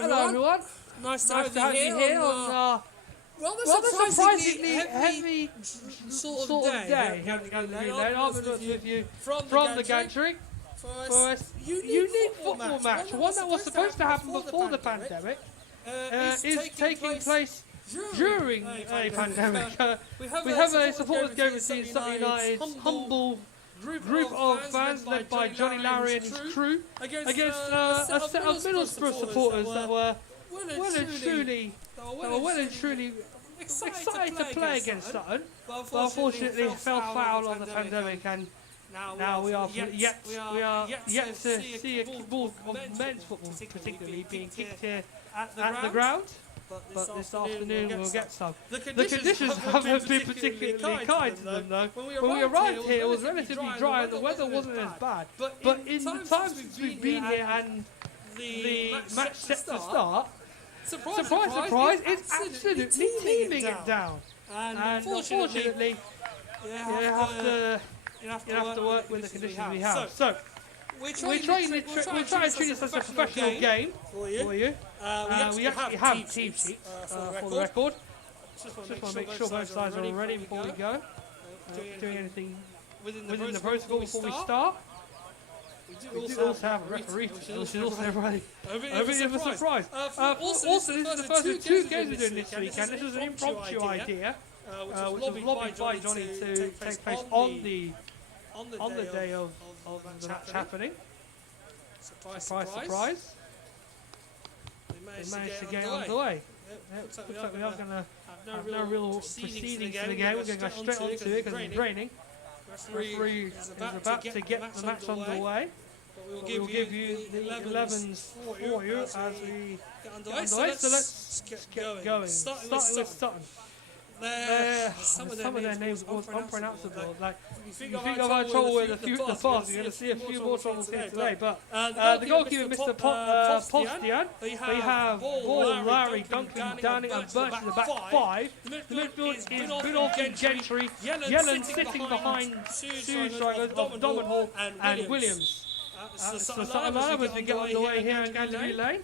Hello everyone. Nice to have you here on rather surprisingly heavy sort of day. Gander Green Lane. I'm with you from the Gander for a unique football match. One that was supposed to happen before the pandemic is taking place during a pandemic. We have a supporters game between Sutton United's humble group of fans led by Johnny Lowry and his crew against a set of Middlesbrough supporters that were well and truly excited to play against Sutton, but unfortunately fell foul on the pandemic, and now we are yet to see a ball of men's football particularly being kicked here at the ground. But this afternoon we'll get some. The conditions haven't been particularly kind to them though. When we arrived here it was relatively dry and the weather wasn't as bad. But in the time since we've been here and the match set to start, surprise, it's absolutely teeming it down. And unfortunately you have to work with the conditions we have. So we're trying to treat this as a professional game for you. We actually have team sheets for the record. Just want to make sure both sides are ready before we go. Doing anything within the protocol before we start. We do also have a referee, which is also ready. A bit of a surprise. Also, this is the first of two games we're doing this weekend. This was an impromptu idea, which was lobbied by Johnny to take place on the day of the match happening. Surprise. They managed to get it underway. Looks like we are going to have no real proceedings in the game. We're going to go straight onto it because it's raining. The referee is about to get the match underway. We'll give you the 11s for you as we get underway. So let's get going. Starting with Sutton. Some of their names are unpronounceable. Like, you think I've had trouble with the past, you're going to see a few more troubles here today. But the goalkeeper, Mr. Postian, we have Ball, Larry, Duncan, Downing and Birch in the back five. The midfield is Biddulph and Gentry, Yellen sitting behind two strikers of Domhnall and Williams. So Sutton as we get underway here in Gander Green Lane.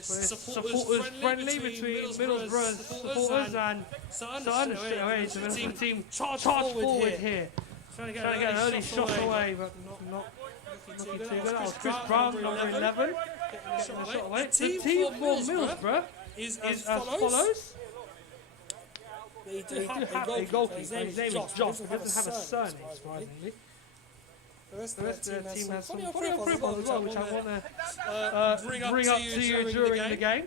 Supporters friendly between Middlesbrough supporters and Sutton. Straight away the Middlesbrough team charge forward here. Trying to get an early shot away, but not looking too good. That was Chris Brown, number 11, getting the shot away. The team for Middlesbrough is as follows. They do have a goalkeeper. His name is Josh. He doesn't have a surname, surprisingly. The rest of the team has some funny profiles as well, which I want to bring up to you during the game.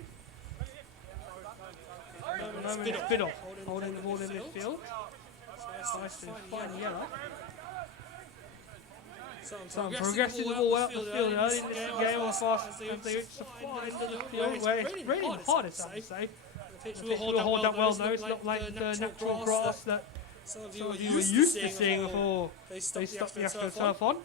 It's Biddulph holding the ball in midfield. Nice and fine yellow. So I'm progressing the ball out the field early in this game as fast as they reach the far end of the field, where it's raining hard, it's sad to say. The pitch will hold that well now. It's not like the natural grass that some of you were used to seeing before they stuck the AstroTurf on.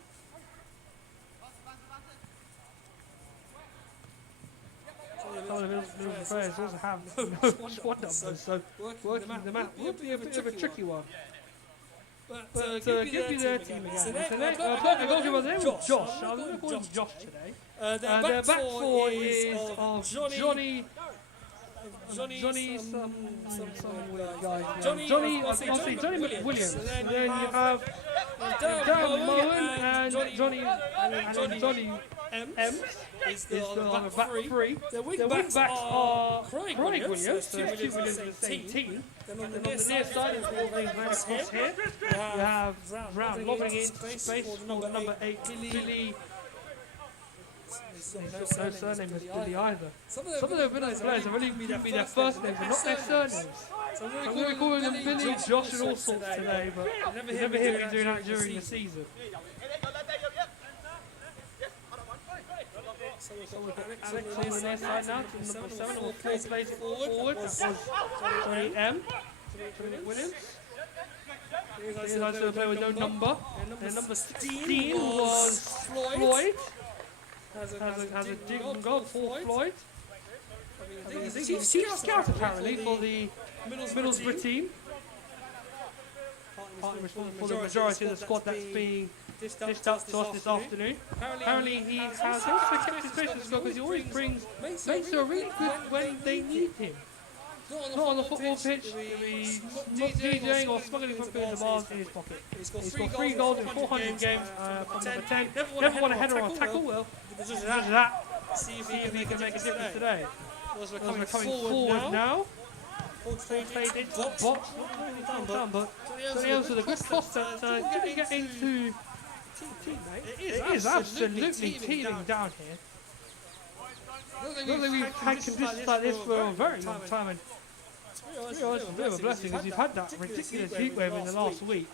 Some of the Middlesbrough players also have no squad numbers, so working the map would be a bit of a tricky one. But give you their team again. So next, perfect goalkeeper, name was Josh. I'm going to call him Josh today. Their back four is of Johnny Williams. And then you have Dan Moen and Johnny M is the back three. The wing backs are Craig Williams, so two Williams in the same team. Then on the near side is all things right across here. You have Brown lobbing into space for number 8, Billy. No surname is Billy either. Some of the Middlesbrough players have only given me their first names, but not their surnames. So I'm going to be calling them Billy, Josh and all sorts today, but you never hear me doing that during the season. So we've got Alex on the near side now, to number 7, all plays it forward. That was Johnny M, Johnny Williams. Here's also a player with no number. Their number 16 was Floyd. Has a dig and goal for Floyd. He's scout apparently for the Middlesbrough team. partly responsible for the majority of the squad that's being dished out to us this afternoon. Apparently he has also kept his place in the squad because he always brings mates who are really good when they need him. Not on the football pitch, he's not DJing or smuggling from the bars in his pocket. He's got 3 goals in 400 games from number 10. Never won a header or a tackle. Well, just that. See if he can make a difference today. We're coming forward now. Played into the box. Not done, but Johnny Evans with a good cross that didn't get into teammate. It is absolutely teeming down here. I don't think we've had conditions like this for a very long time, and it's a bit of a blessing because we've had that ridiculous heat wave in the last week.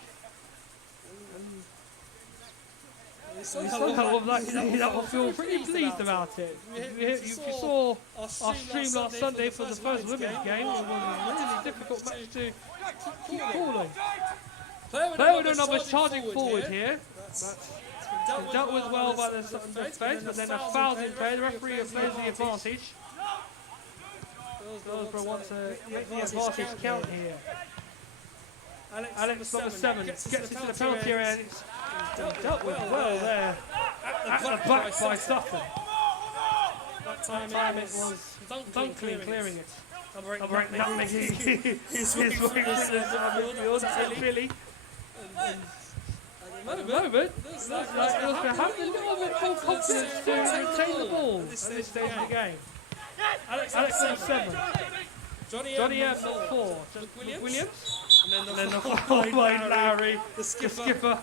Somehow I feel pretty pleased about it. If you saw our stream last Sunday for the first women's game, it was a really difficult match to keep calling. Player with a number charging forward here. That's dealt with well by the Sutton defence, but then a foul's in play. The referee plays the advantage. Middlesbrough want to make the advantage count here. Alex number 7 gets into the penalty area, and it's dealt with well there at the back by Sutton. That time it was Dunkley clearing it. Number 8 nutmegging his way into the midfield, Billy. At the moment, looks like Middlesbrough have a little bit more confidence to retain the ball at this stage of the game. Alex number 7. Johnny M number 4. Williams. And then the 4 by Larry, the skipper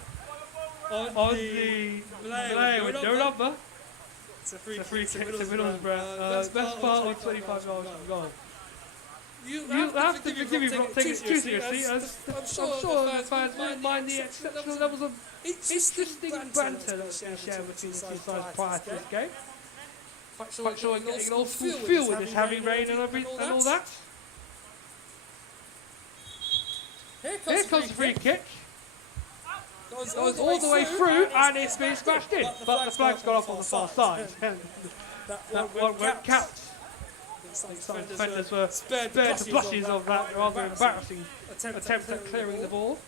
on the play with no number. It's a free kick to Middlesbrough. Best part of 25 goals gone. You have to forgive me for not taking it too seriously, as I'm sure the fans won't mind the exceptional levels of interesting banter that's being shared between the two sides prior to this game. Quite sure I'm getting an old school feel with this heavy rain and all that. Here comes the free kick. Goes all the way through and it's been smashed in, but the flag's gone off on the far side. That won't count. Defenders were spared the blushes of that rather embarrassing attempt at clearing the ball.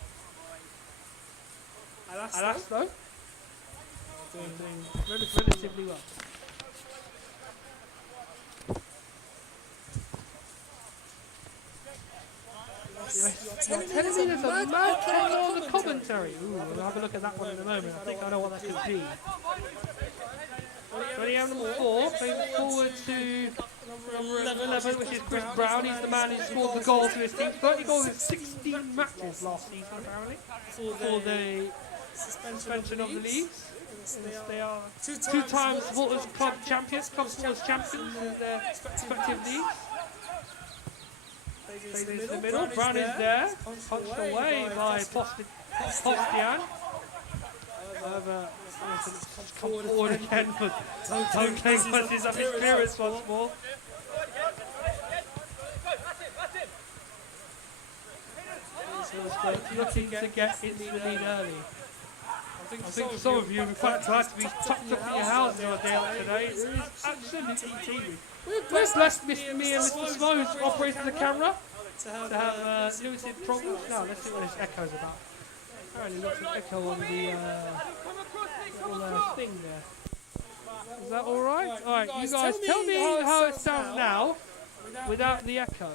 Alas though, doing relatively well. You're telling me there's a mad camera on the commentary. Ooh, we'll have a look at that one in a moment. I think I know what that could be. Johnny M number 4 playing forward to number 11, which is Chris Brown. He's the man who scored the goal for his team. 30 goals in 16 matches last season, apparently, for the suspension of the leagues. They are 2 times Supporters Club champions, Club Supporters champions in their respective leagues. Plays into the middle. Brown is there, punched away by Postian. However, come forward again, but Dunkley punches up his spirits once more. Looking to get into the lead early. I think some of you, in fact, have to be tucked up in your houses on a day like today. It is absolutely teeming. We're blessed, me and Mr. Smo, who's operating the camera, to have limited problems. Now, let's see what this echo's about. Apparently, lots of echo on the little thing there. Is that alright? Alright, you guys tell me how it sounds now without the echo.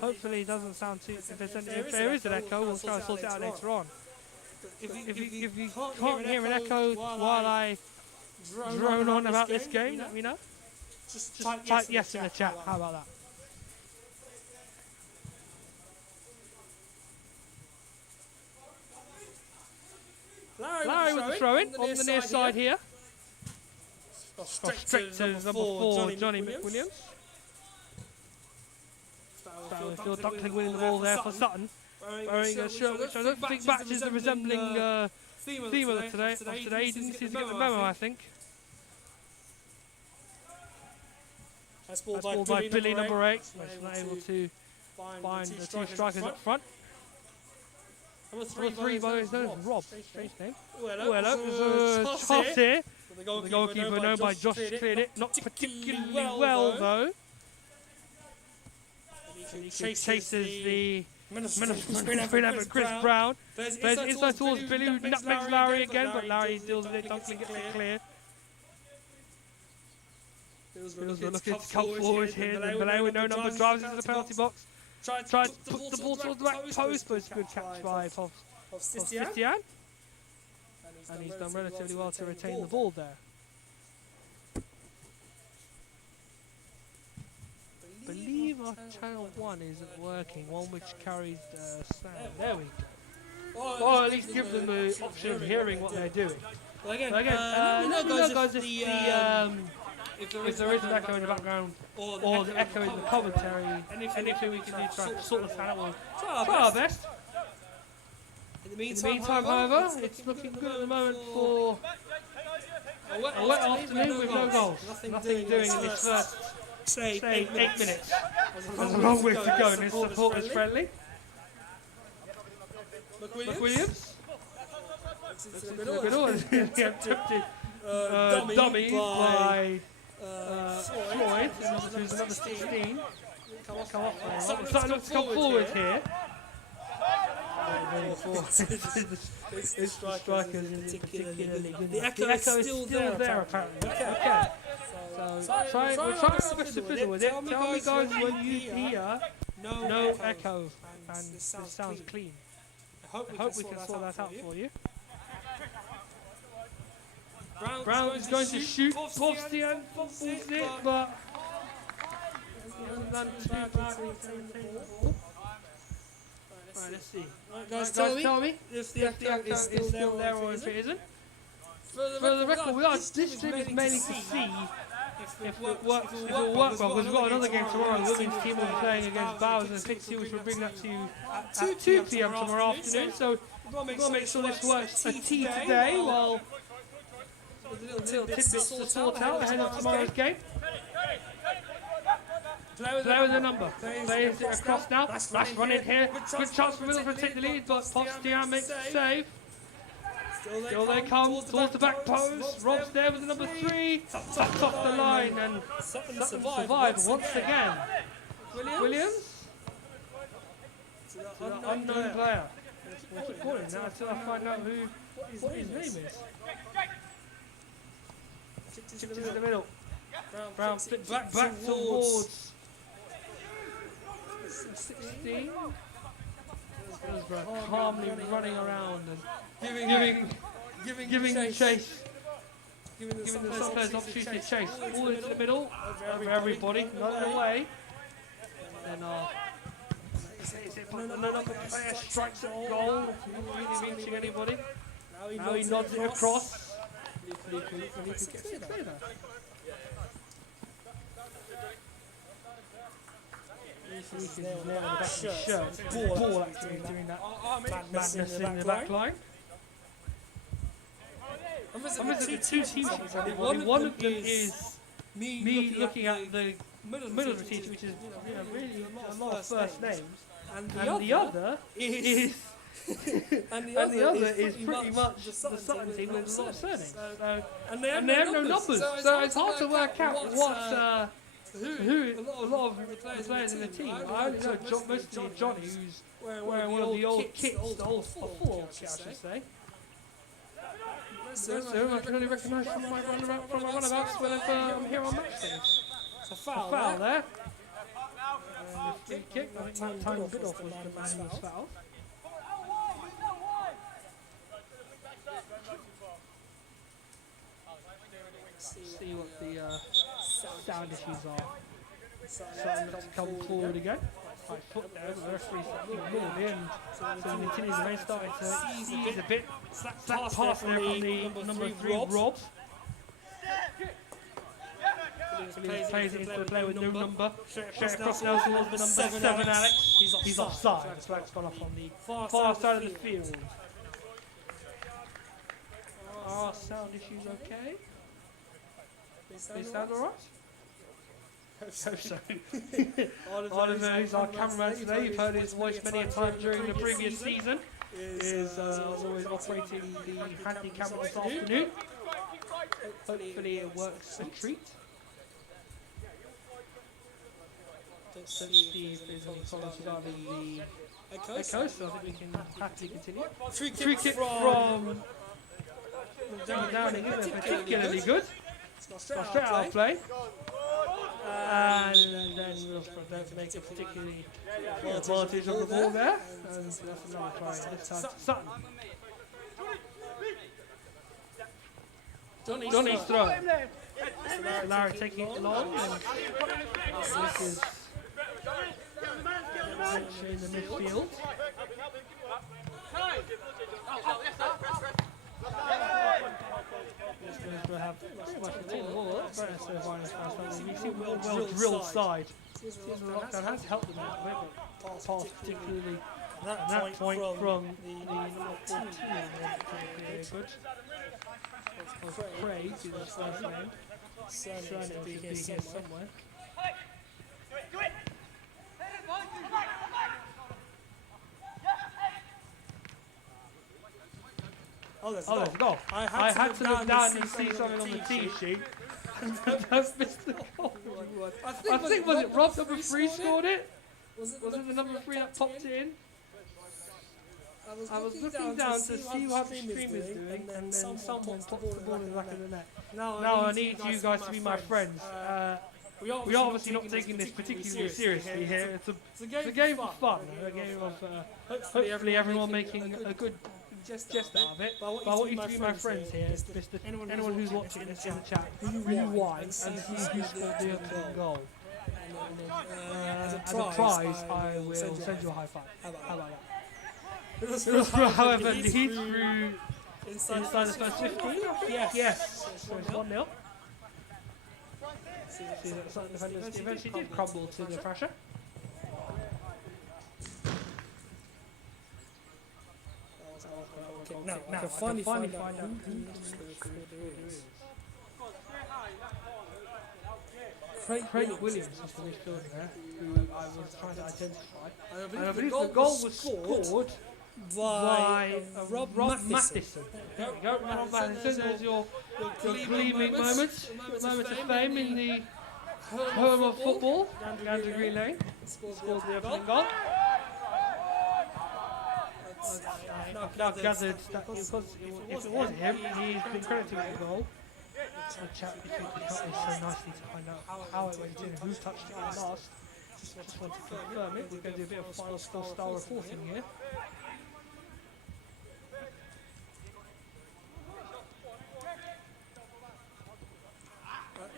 Hopefully, it doesn't sound too. If there is an echo, we'll try and sort it out later on. If you can't hear an echo while I drone on about this game, let me know. Just type yes in the chat. How about that? Larry with the throw-in on the near side here. Straight to number 4, Johnny McWilliams. Battlefield Dunkley winning the ball there for Sutton. Wearing a shirt which I don't think matches the resembling theme of today. He didn't seem to get the memo, I think. That's ball by Billy number 8. He's not able to find the 2 strikers up front. Number 3 by his name, Rob. Strange name. Oh, hello. Chance here. The goalkeeper known by Josh cleared it. Not particularly well though. He chases the Screen up at Chris Brown. There's inside towards Billy, who nutmegs Larry again, but Larry deals with it. Dunkley gets it clear. Middlesbrough looking to come forward here. Then Belay with no number drives into the penalty box. Tries to put the ball towards the back post, but it's a good catch by Hovstian. And he's done relatively well to retain the ball there. I believe our channel 1 isn't working, one which carries sound. There we go. Or at least give them the option of hearing what they're doing. Well, again, let me know guys if there is an echo in the background or the echo in the commentary, anything we can do to try to sort this out, we'll try our best. In the meantime, however, it's looking good at the moment for a wet afternoon with no goals. Nothing doing in this first, say 8 minutes. There's a long way to go in this supporters friendly. McWilliams. Dummy by Floyd, who's another 16. Come off, starting to come forward here. This strikers in particularly good. The echo is still there apparently. Okay. So we're trying our best to fiddle with it. Tell me guys when you hear no echo and this sounds clean. I hope we can sort that out for you. Brown is going to shoot. Hovstian fumbles it, but Right, let's see. Guys, tell me if the echo is still there or if it isn't. For the record, this stream is mainly to see if it will work well, because we've got another game tomorrow. The women's team will be playing against Bowers and Pixie, which will bring that to you at 2 PM tomorrow afternoon. So we've got to make sure this works a tea today, while little tidbits to sort out ahead of tomorrow's game. Play with the number. Plays it across now. Rash run in here. Good chance for Middlesbrough to take the lead, but Hovstian makes the save. Still they come towards the back post. Rob's there with the number 3. That's off the line, and Sutton survived once again. Williams? Unknown player. We'll keep calling now until I find out what his name is. Chipped in the middle. Brown flips back towards 16. Middlesbrough calmly running around and giving chase. Giving the Sutton players opportunity to chase. All into the middle, over everybody, not in the way. Then another player strikes at goal, not really reaching anybody. Now he nods it across. He's there on the back of his shirt. Ball actually doing that madness in the back line. I'm visiting 2 team sheets. One of them is me looking at the Middlesbrough team, which is really a lot of first names, and the other is pretty much the Sutton team with a lot of surnames. And they have no numbers, so it's hard to work out what. A lot of the players in the team. I only know mostly Johnny, who's wearing one of the old kits, the old football kit, I should say. So I can only recognise from my runabouts whenever I'm here on match days. It's a foul there. And a free kick. I think Tiny Bidoff was the man who was fouled. See what the sound issues are. Sutton looks to come forward again. Right foot there, but the referee's ignored it, and so the continues the main starting to ease a bit. That pass there from the number 3 Rob. Plays it into the player with no number. Straight across now towards the number 7 Alex. He's offside. The flag's gone off on the far side of the field. Are sound issues okay? They sound alright? Hope so. Oliver, who's our cameraman today, you've heard his voice many a time during the previous season, is always operating the handy camera this afternoon. Hopefully it works a treat. Don't see if there's any comments regarding Echoes. So I think we can happily continue. Free kick from Downing isn't particularly good. It's got straight Straight out of play. And then Middlesbrough don't make a particularly advantage of the ball there. And that's another try. This time Sutton. Johnny's throw. Larry taking it long. And this is in the midfield. Middlesbrough have well drilled side. That has helped them a bit, but pass particularly at that point from the number 14 good. Craig is his first name. Surname should be here somewhere. Oh, there's a goal. I had to look down and see something on the tee sheet. I've missed the goal. I think was it Rob number 3 scored it? Was it the number 3 that popped it in? I was looking down to see what the stream is doing, and then someone popped the ball in the back of the net. Now I need you guys to be my friends. We are obviously not taking this particularly seriously here. It's a game of fun, a game of hopefully everyone making a good jest out of it. But I want you to be my friends here. Anyone who's watching this in the chat, who you want, and who scored the opening goal. As a prize, I will send you a high five. How about that? Middlesbrough, however, lead through inside the first 15. Yes. So it's 1-0. See that Sutton defenders eventually did crumble to the pressure. Now I can finally find out who Craig Williams is the midfielder there, who I was trying to identify. And I believe the goal was scored by Rob Matheson. There we go, Rob Matheson. There's your gleaming moments of fame in the home of football, Gander Green Lane. Scored the opening goal. Now gathered that if it was him, he's been credited with the goal. The chat between the couple so nicely to find out how it went in and who touched it last. Just want to confirm it. We're going to do a bit of final score style reporting here.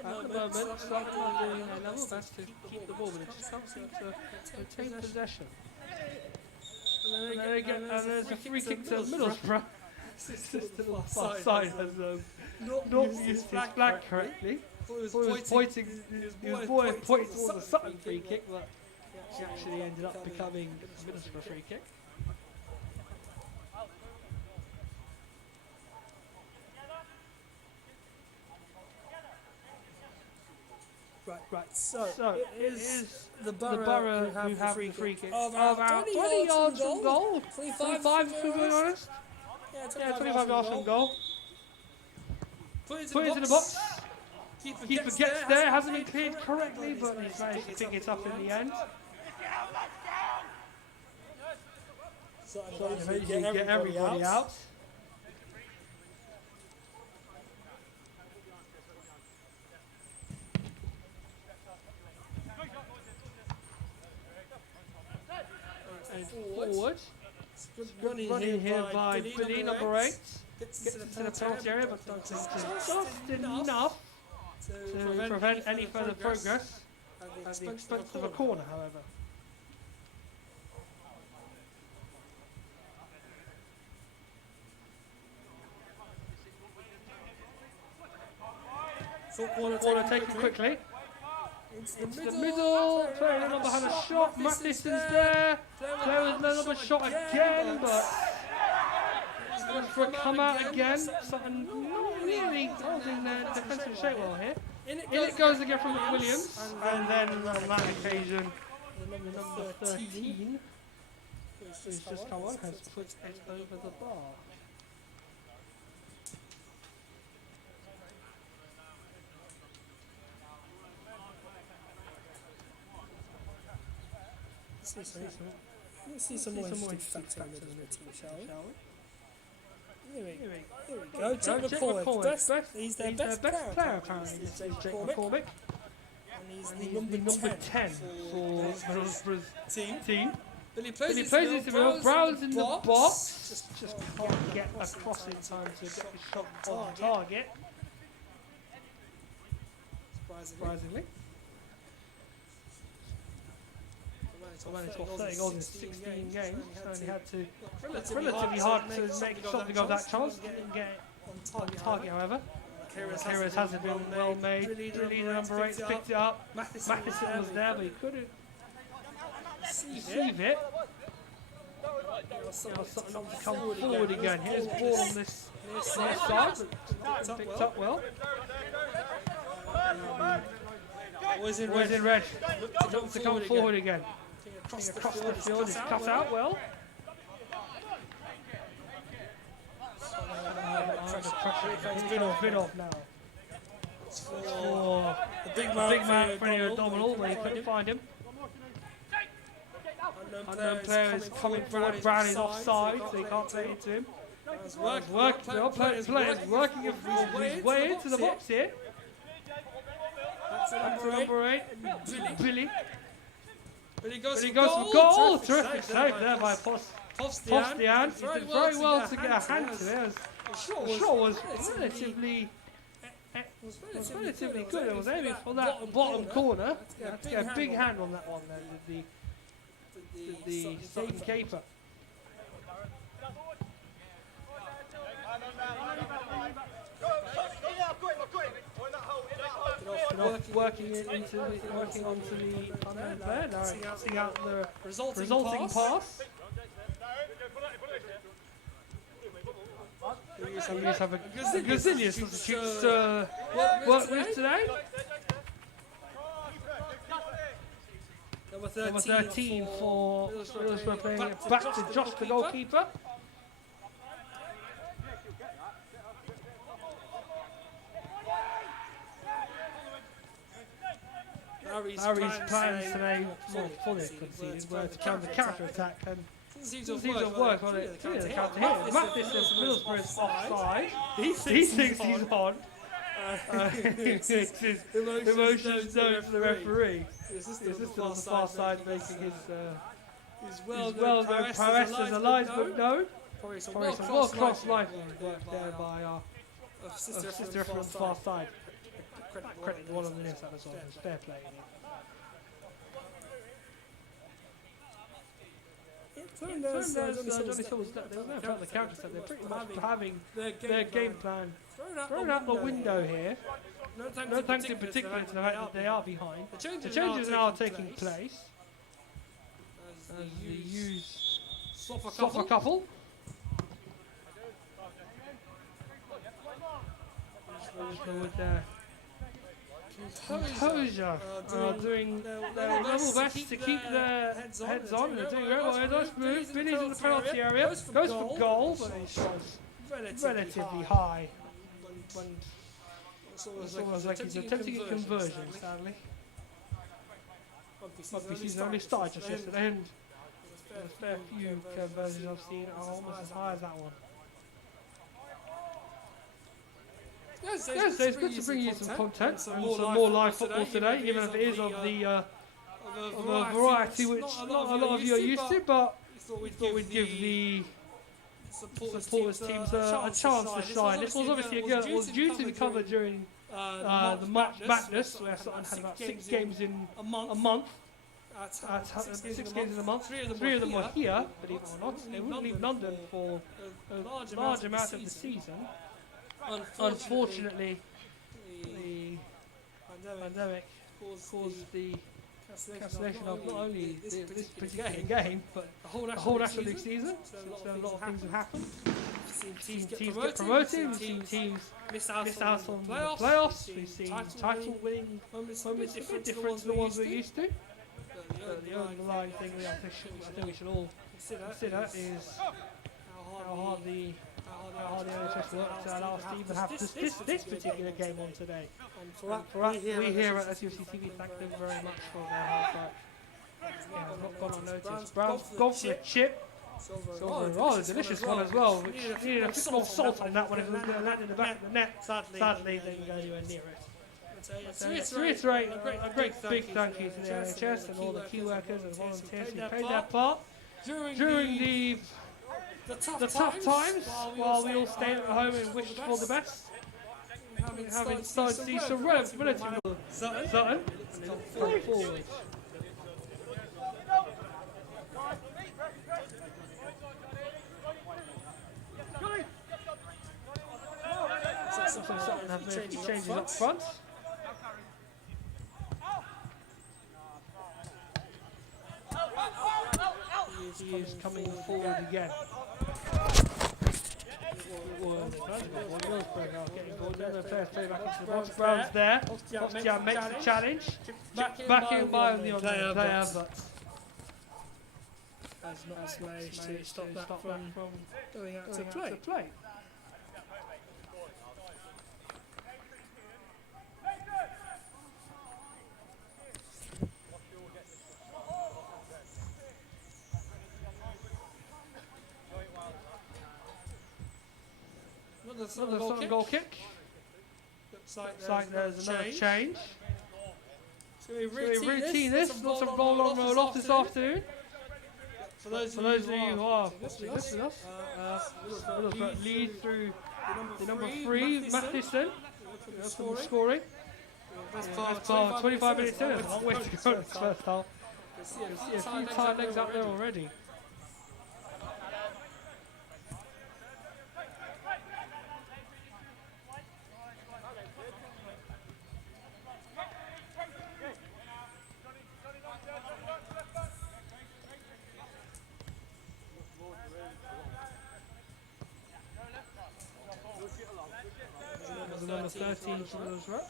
At the moment, Sutton are doing their level best to keep the ball, but it just can't seem to take possession. And then there's a free kick to Middlesbrough. The far side has not used his flag correctly. He was pointing towards the Sutton free kick, but he actually ended up becoming a Middlesbrough free kick. Right. So it is the Borough who have the free kick. About 20 yards from goal. 25 to be honest. Yeah, 25 yards from goal. Put it in the box. Keeper gets there, hasn't been cleared correctly, but he's managed to pick it up in the end. So you get everybody out. And forward. Running here by Billy, number 8. Gets into the penalty area, but just enough to prevent any further progress at the expense of a corner, however. Corner taken quickly. It's the middle. Player number had a shot. Matheson's there. There was another shot again, but Middlesbrough come out again. Sutton not really holding their defensive shape well here. In it goes again from Williams, and then on that occasion, number 13, who's just come on, has put it over the bar. Let's see some more interesting facts on the Middlesbrough team, shall we? Here we go. Jack McCormick. He's their best player apparently. Jake McCormick. And he's the number 10 for Middlesbrough's team. Billy plays into Middlesbrough, Browns in the box. Just can't get across in time to get the shot on target. Surprisingly. So managed to 30 goals in 16 games. Only had to relatively hard to make something of that chance. Didn't get it on target, however. Kira's hasn't been well made. Really, the number 8 picked it up. Matheson was there, but he couldn't receive it. Sutton to come forward again. Here's ball on this side, but picked up well. Boys in red. To come forward again. Across the field, it's cut out well. Bit off now. Oh, the big man for Abdominal, but he couldn't find him. Unknown player is coming forward. Brown is offside, so he can't play into him. Players working his way into the box here. That's number 8, Billy. But he goes for goal. Terrific save there by Postian. He did very well to get a hand to it. The shot was relatively good. It was aiming for that bottom corner. To get a big hand on that one there with the Sutton keeper. Working onto the unknown player. Now seeing out the resulting pass. You have a gazillion substitutes to work with today. Number 13 for Middlesbrough, playing it back to Josh, the goalkeeper. Harry's plans today, fully conceded, were to counter attack, and seems to have worked on it. Clear the counter here. Matheson from Middlesbrough is offside. He thinks he's on. Emotions known for the referee. The assistant on the far side making his well-known prowess as a linesman known. Probably some well-crossed life work there by our sister from the far side. Credit the one on the near side as well. It's fair play. Johnny Tools, they're the counter attack. They're pretty much having their game plan thrown out the window here. No thanks in particular to the fact that they are behind. The changes now are taking place as they use swap a couple. With their composure, doing their level best to keep their heads on. They're doing very well. Nice move. Billy's in the penalty area. Goes for goal, but it was relatively high. It's almost like he's attempting a conversion, sadly. Rugby season only started just yesterday, and a fair few conversions I've seen are almost as high as that one. Yes, it's good to bring you some content and some more live football today, even if it is of a variety which not a lot of you are used to, but we thought we'd give the supporters teams a chance to shine. This was obviously a game that was due to be covered during the March Madness, where Sutton had about 6 games in a month. 6 games in a month. 3 of them were here, believe it or not. They wouldn't leave London for a large amount of the season. Unfortunately, the pandemic caused the cancellation of not only this particular game, but the whole National League season. So a lot of things have happened. Teams get promoted, we've seen teams miss out on the playoffs, we've seen title winning moments a bit different to the ones we're used to. But the underlying thing I think we should all consider is how hard the NHS worked to allow us to even have this particular game on today. And for us, we here at SUFC TV thank them very much for their hard work. not gone unnoticed. Brown's gone for the chip. Oh, a delicious one as well. Which needed a bit more salt on that one if it was going to land in the back of the net. Sadly, they didn't go anywhere near it. To reiterate, a great big thank you to the NHS and all the key workers and volunteers who played their part during the tough times while we all stayed at home and wished for the best. Having started to see some relatively Sutton come forward. Sutton have made a few changes up front. He is coming forward again. Middlesbrough now getting forward. The players play back into the box. Brown's there. Ostian makes the challenge. Back in by the player, but has not managed to stop that from going out to play. Another goal kick. Looks like there's another change. So we routine this. Lots of goal on roll off this afternoon. For those of you who are watching this with us, Middlesbrough lead through the number 3, Matheson, scoring. Best part 25 minutes in. There's a long way to go in this first half. See a few tired legs out there already. Number 13 from Middlesbrough.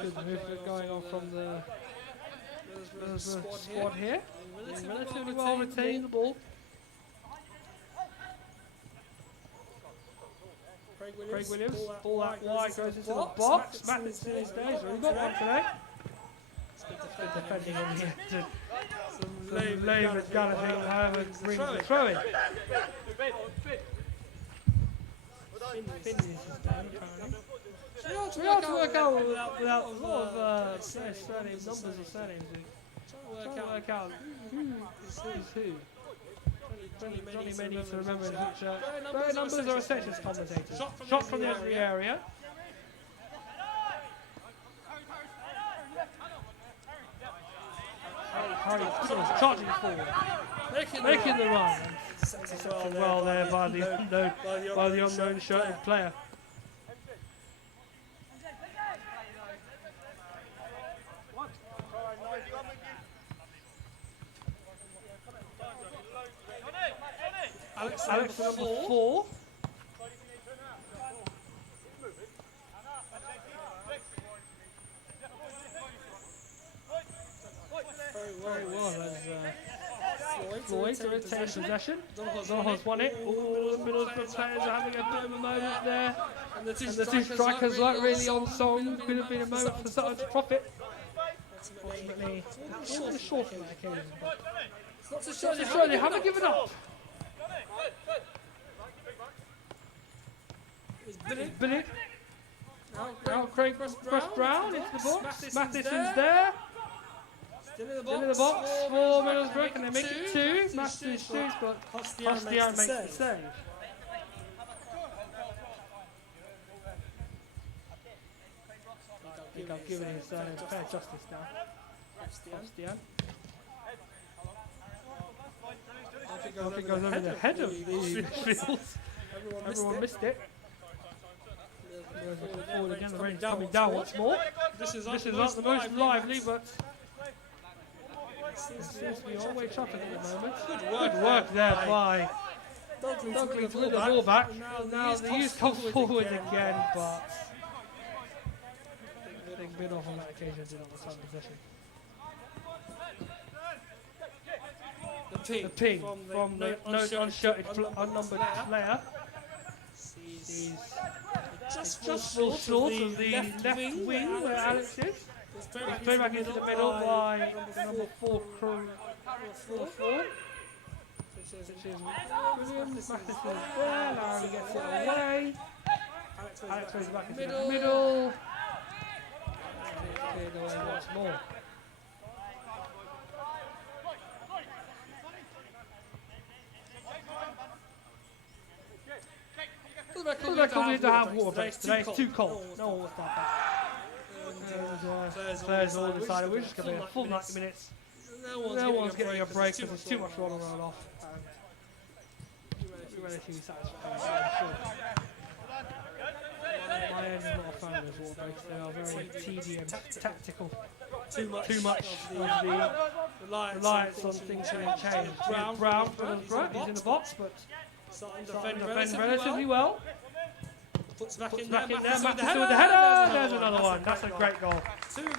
Good movement going on from the Middlesbrough squad here. Relatively well retaining the ball. Craig Williams, ball that wide goes into the box. Matheson is there, he's really got one today. Good defending in here. Some lame with Gallagher, however, brings the throw in. Finish is down apparently. It's hard to work out without a lot of surnames, numbers of surnames. Trying to work out who is who. Johnny may need to remember in future. Their numbers are essential commentators. Shot from the edge of the area. Harry charging forward, making the run. Well there by the unknown shirted player. Alex number 4. Very well as Floyd to retain possession. Zoho's won it. All the Middlesbrough players are having a bit of a moment there. And the two strikers weren't really on song. Could have been a moment for Sutton to profit. Ultimately, not short on that occasion. Not to show they haven't given up. Billy. Now Craig Brown into the box. Matheson's there. Still in the box for Middlesbrough. Can they make it 2? Matheson shoots, but Ostian makes the save. I think I've given his fair justice now. Ostian. I think I was over the head of the field. Everyone missed it. Forward again, the rain's coming down once more. This is not the most lively, but it seems to be all the way chopping at the moment. Good work there by Dunkley to win the ball back. Now the youth come forward again, but they bit off on that occasion, did on the time possession. The ping from the unshirted, unnumbered player. Sees just full short of the left wing where Alex is. It's played back into the middle by number 4. Which is Williams. Mathis is there. Larry gets it away. Alex goes back into the middle. Cleared away once more. They're coming to have water breaks today. It's too cold. No one wants that. And players all decided we're just going to be a full 90 minutes. No one's getting a break because there's too much roll and roll off. We're relatively satisfied. My end is not a fan of those water breaks. They are very tedious and tactical. Too much of the reliance on things being changed. Brown for Middlesbrough. He's in the box, but Sutton defending relatively well. Puts back in there. Mathis with the header. There's another one. That's a great goal.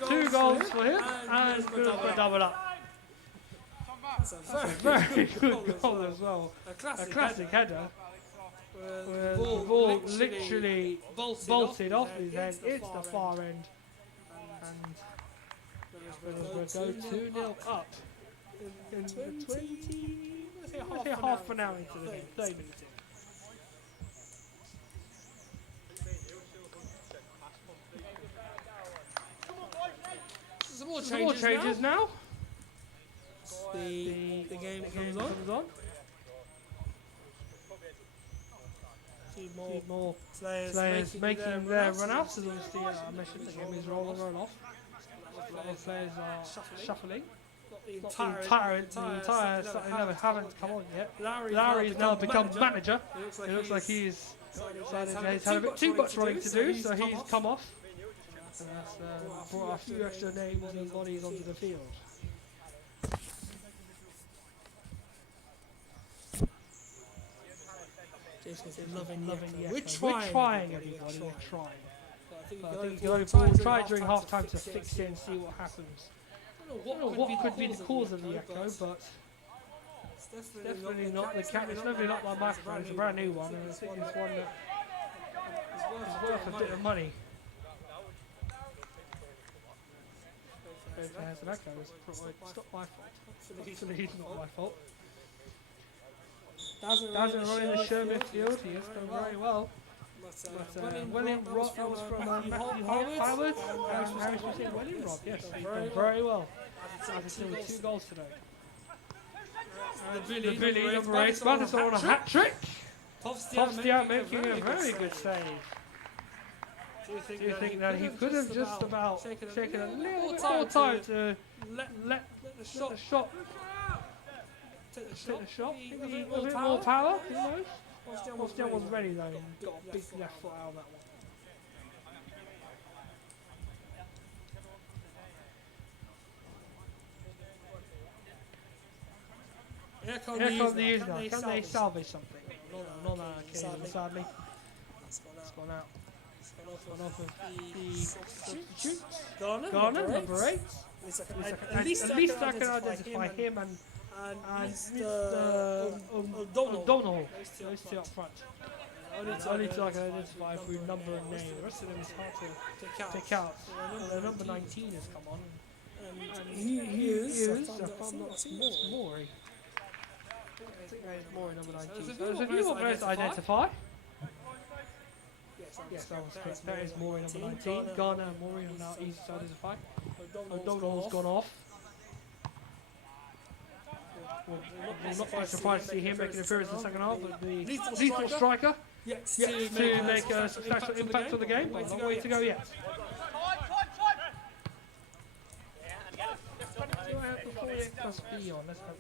2 goals for him, and Middlesbrough double up. That's a very good goal as well. A classic header. The ball literally bolted off his head. It's the far end. And Middlesbrough go 2-0 up in 20, I say half an hour into the game, 30 minutes in. Some more changes now. The game comes on. More players making their run-outs. As obviously I mentioned, the game is roll and roll off. A lot of players are shuffling. The entire Sutton haven't come on yet. Larry has now become manager. It looks like he's had a bit too much running to do, so he's come off. And that's brought a few extra names and bodies onto the field. Loving the echo. We're trying, everybody. We're trying. But I think we'll try during half time to fix it and see what happens. I don't know what could be the cause of the echo, but it's definitely not the cat. It's definitely not my microphone. It's a brand new one, and it's one that is worth a bit of money. If it has an echo, it's not my fault. Hopefully, it's not my fault. Doesn't run in the show midfield. He has done very well. But William Rock was from Matthew Howard. Harris was in William Rock, yes. He's done very well. He's with 2 goals today. The Billy number 8. Mathis on a hat trick. Tofstian making a very good save. Do you think that he could have just about taken a little bit more time to let the shot take the shot? A bit more power, who knows? Tofstian was ready though, and got a big left foot out of that one. Here come the use now. Can they salvage something? Not that occasion, sadly. It's gone out. It's gone off of the substitute. Garner, number 8. At least I can identify him and Mr. O'Donnell. Those 2 up front. Only 2 I can identify through number and name. The rest of them is hard to take out. Number 19 has come on. And he is, if I'm not mistaken, Maury. I think that is Maury, number 19. So there's a few more players to identify. Yes, that was correct. That is Maury, number 19. Garner and Maury are now easy to identify. O'Donnell's gone off. We'll not be surprised to see him make an appearance in the second half, but the lethal striker yet to make a substantial impact on the game. But a long way to go yet.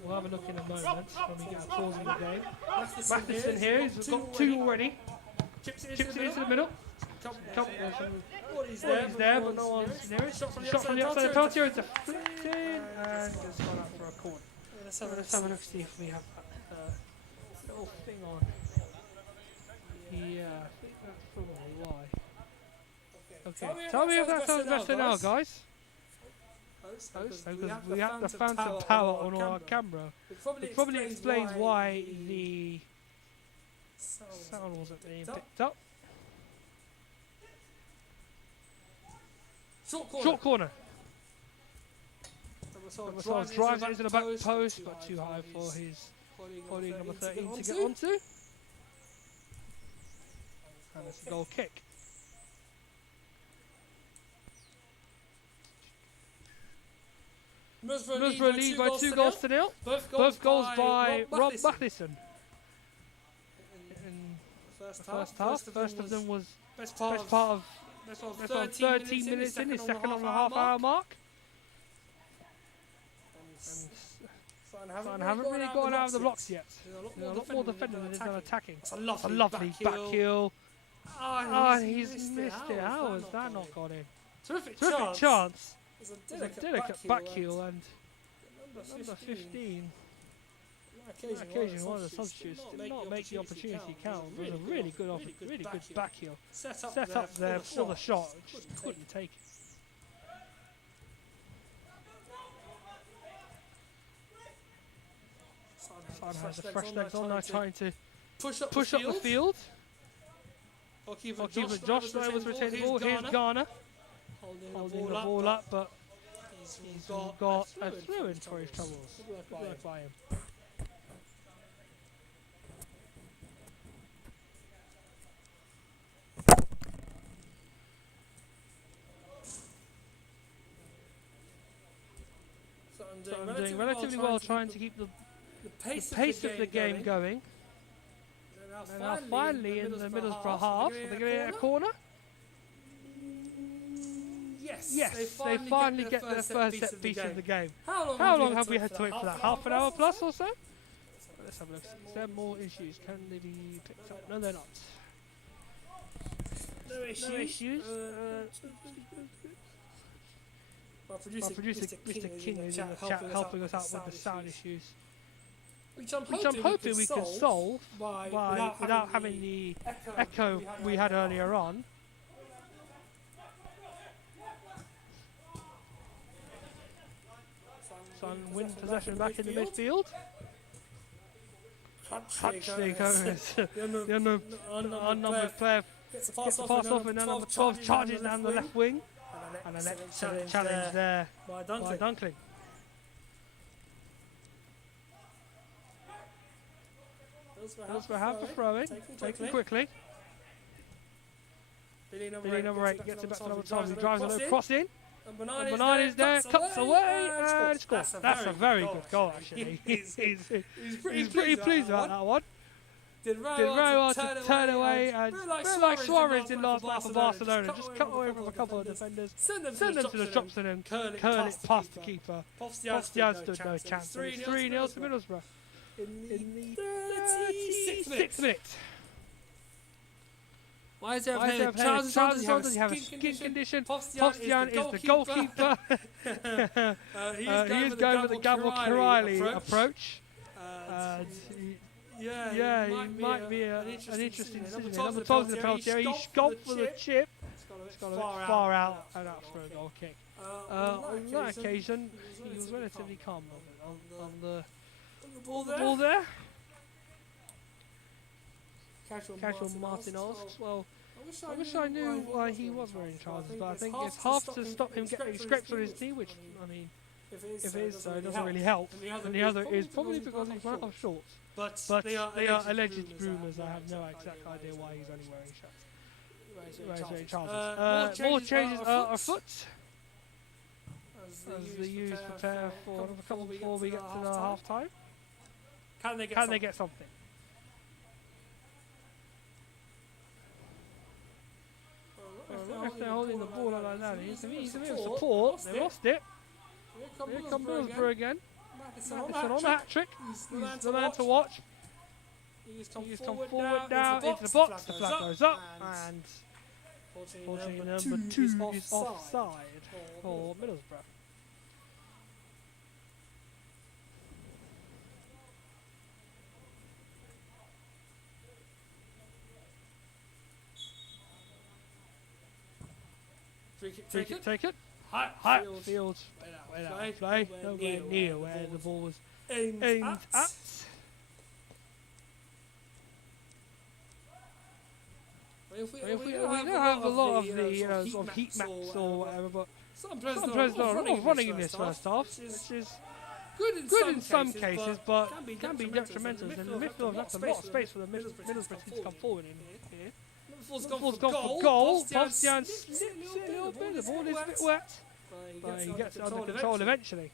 We'll have a look in a moment when we get a pause in the game. Mathis here, he's got 2 already. Chips it into the middle. He's there, but no one's near it. Shot from the outside of the penalty area to flipped in, and it's gone out for a corner. Let's have a look, see if we have that little thing on. Yeah, I think that's probably why. Okay, tell me if that sounds better now, guys. Because we have the phantom power on our camera. It probably explains why the sound wasn't being picked up. Short corner. Sort of drives it into the back post, but too high for his colleague number 13 to get onto. And it's a goal kick. Middlesbrough lead by 2 goals to 0. Both goals by Rob Mathison. In the first half. First of them was best part of 13 minutes in, his second on the half-hour mark. And haven't really gotten out of the blocks yet. There's a lot more defending than they've done attacking. It's a lovely back heel. He's missed it. How has that not gone in? Terrific chance. It's a delicate back heel, and number 15. On occasion, one of the substitutes did not make the opportunity count. It was a really good back heel. Set up there for the shot, just couldn't take it. Sutton has the fresh legs on now, trying to push up the field. Goalkeeper Josh Snow was retaining the ball. Here's Garner holding the ball up, but he's got a throw-in for his troubles. Good work by him. So I'm doing relatively well trying to keep the pace of the game going. And now finally in the Middlesbrough half, are they going to get a corner? Yes, they finally get their first set piece of the game. How long have we had to wait for that? Half an hour plus or so? Let's have a look. Is there more issues? Can they be picked up? No, they're not. No issues. Our producer Mr. King is in the chat helping us out with the sound issues, which I'm hoping we can solve without having the echo we had earlier on. Sun wins possession back in the midfield. Touch there goes. The unnumbered player gets the pass off, and then number 12 charges down the left wing. And an excellent challenge there by Dunkling. Middlesbrough have the throw-in, taken quickly. Billy number 8 gets it back to number 12, he drives a little cross in. And Benani is there, cuts away, and scores. That's a very good goal, actually. He's pretty pleased about that one. Did very well to turn away, and like Suarez did last night for Barcelona, just cut away from a couple of defenders, send them to the drops and then curl it past the keeper. Pofstian stood no chance. 3-0 to Middlesbrough in the 36th minute. Why is there a player with trousers on? Does he have a skin condition? Pofstian is the goalkeeper. He is going with the Gabriel Kiraly approach. Yeah, he might be an interesting decision. Number 12 is the penalty area. He's gone for the chip. It's gone a bit far out, and out for a goal kick. On that occasion, he was relatively calm on the ball there. Casual Martin asks, well, I wish I knew why he was wearing trousers, but I think it's half to stop him getting scrapes on his knee, which, I mean, if it is so, it doesn't really help. And the other is probably because he's run out of shorts. But they are alleged rumours. I have no exact idea why he's only wearing shorts. Wearing trousers. More changes are afoot as the U's prepare for another couple before we get to the half time. Can they get something? If they're holding the ball like that, he's a bit of support. They lost it. Here come Middlesbrough again. Matheson on the hat-trick. He's the man to watch. He's come forward now into the box. The flag goes up, and unfortunately number 2 is offside for Middlesbrough. Take it. High field. Where that play. Nowhere near where the ball was aimed at. We don't have a lot of the sort of heat maps or whatever, but Sutton players are running in this first half, which is good in some cases, but can be detrimental. And the midfield left a lot of space for the Middlesbrough team to come forward in here. Liverpool's gone for goal. Bastian slips a little bit. The ball is a bit wet, but he gets it under control eventually.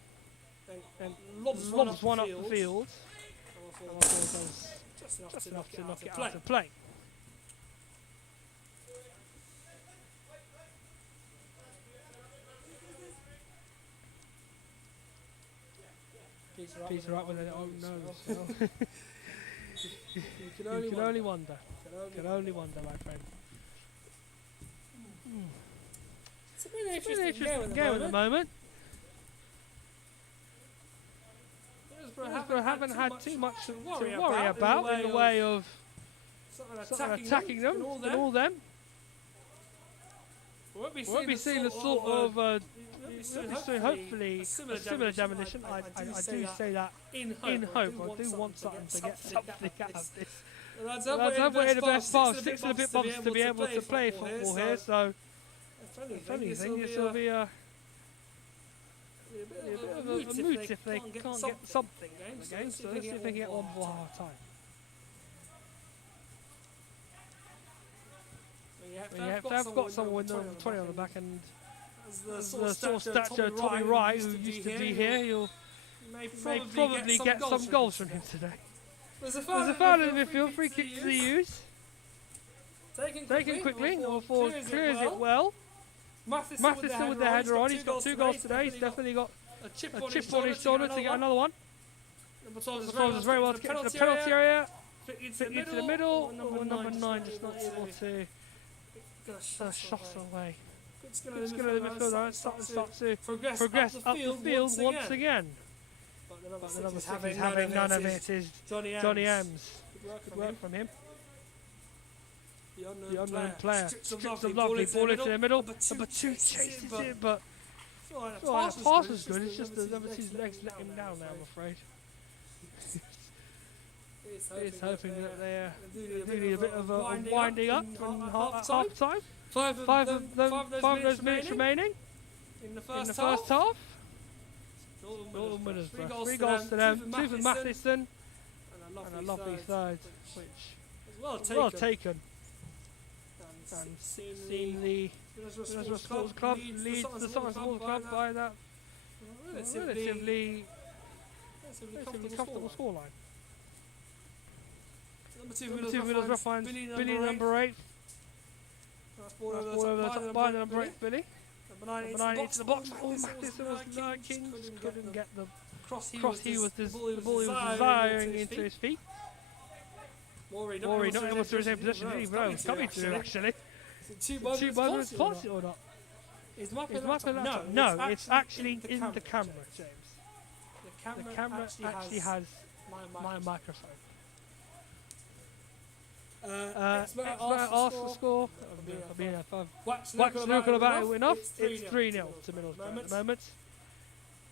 And lobs one up the field. Just enough to knock it out of play. Peter up with it. Oh no! You can only wonder. Can only wonder, my friend. It's a really interesting game at the moment. Middlesbrough haven't had too much to worry about in the way of attacking them and all them. We won't be seeing the sort of hopefully a similar demolition. I do say that in hope. I do want Sutton to get something out of this. Lads, we're in the best part of 6 and a bit months to be able to play football here, so if anything, this will be a bit of a moot if they can't get something in the game, so let's see if they can get one before half time. You have to have got someone with number 20 on the back, and the sort of stature Tommy Wright, who used to be here, you'll probably get some goals from him today. There's a foul in the midfield, free kick to the use. Taken quickly, number 4 clears it well. Matheson with the header on, he's got 2 goals today, he's definitely got a chip on his shoulder to get another one. Number 12 does very well to get into the penalty area. Fit into the middle, number 9 just not able to shot away. It's going to the midfield, start to progress up the field once again. But the number 6 is having none of it is Johnny Ems. Good work from him. The unknown player strips them lovely, ball into the middle. Number 2 chases it, but the pass was good. It's just the number 2's legs let him down now, I'm afraid. It's hoping that they do need a bit of a winding up from half time. 5 of those minutes remaining in the first half. All Middlesbrough. 3 goals to them, 2 for Matheson, and a lovely third, which was well taken. And seen the Middlesbrough Sports Club lead the Sutton Sports Club by that relatively comfortable scoreline. Number 2 Middlesbrough finds Billy number 8. Ball over the top by the number 8 Billy. Number 9 into the box. Oh, Matheson was lurking, couldn't get the cross he was desiring into his feet. Maury not able to retain possession, even though it's coming to him actually. Two buzzers pass it or not? Is Muppet no, it's actually in the camera, James. The camera actually has my microphone. Expert asks the score. Wax lyrical about it enough. It's 3-0 to Middlesbrough at the moment.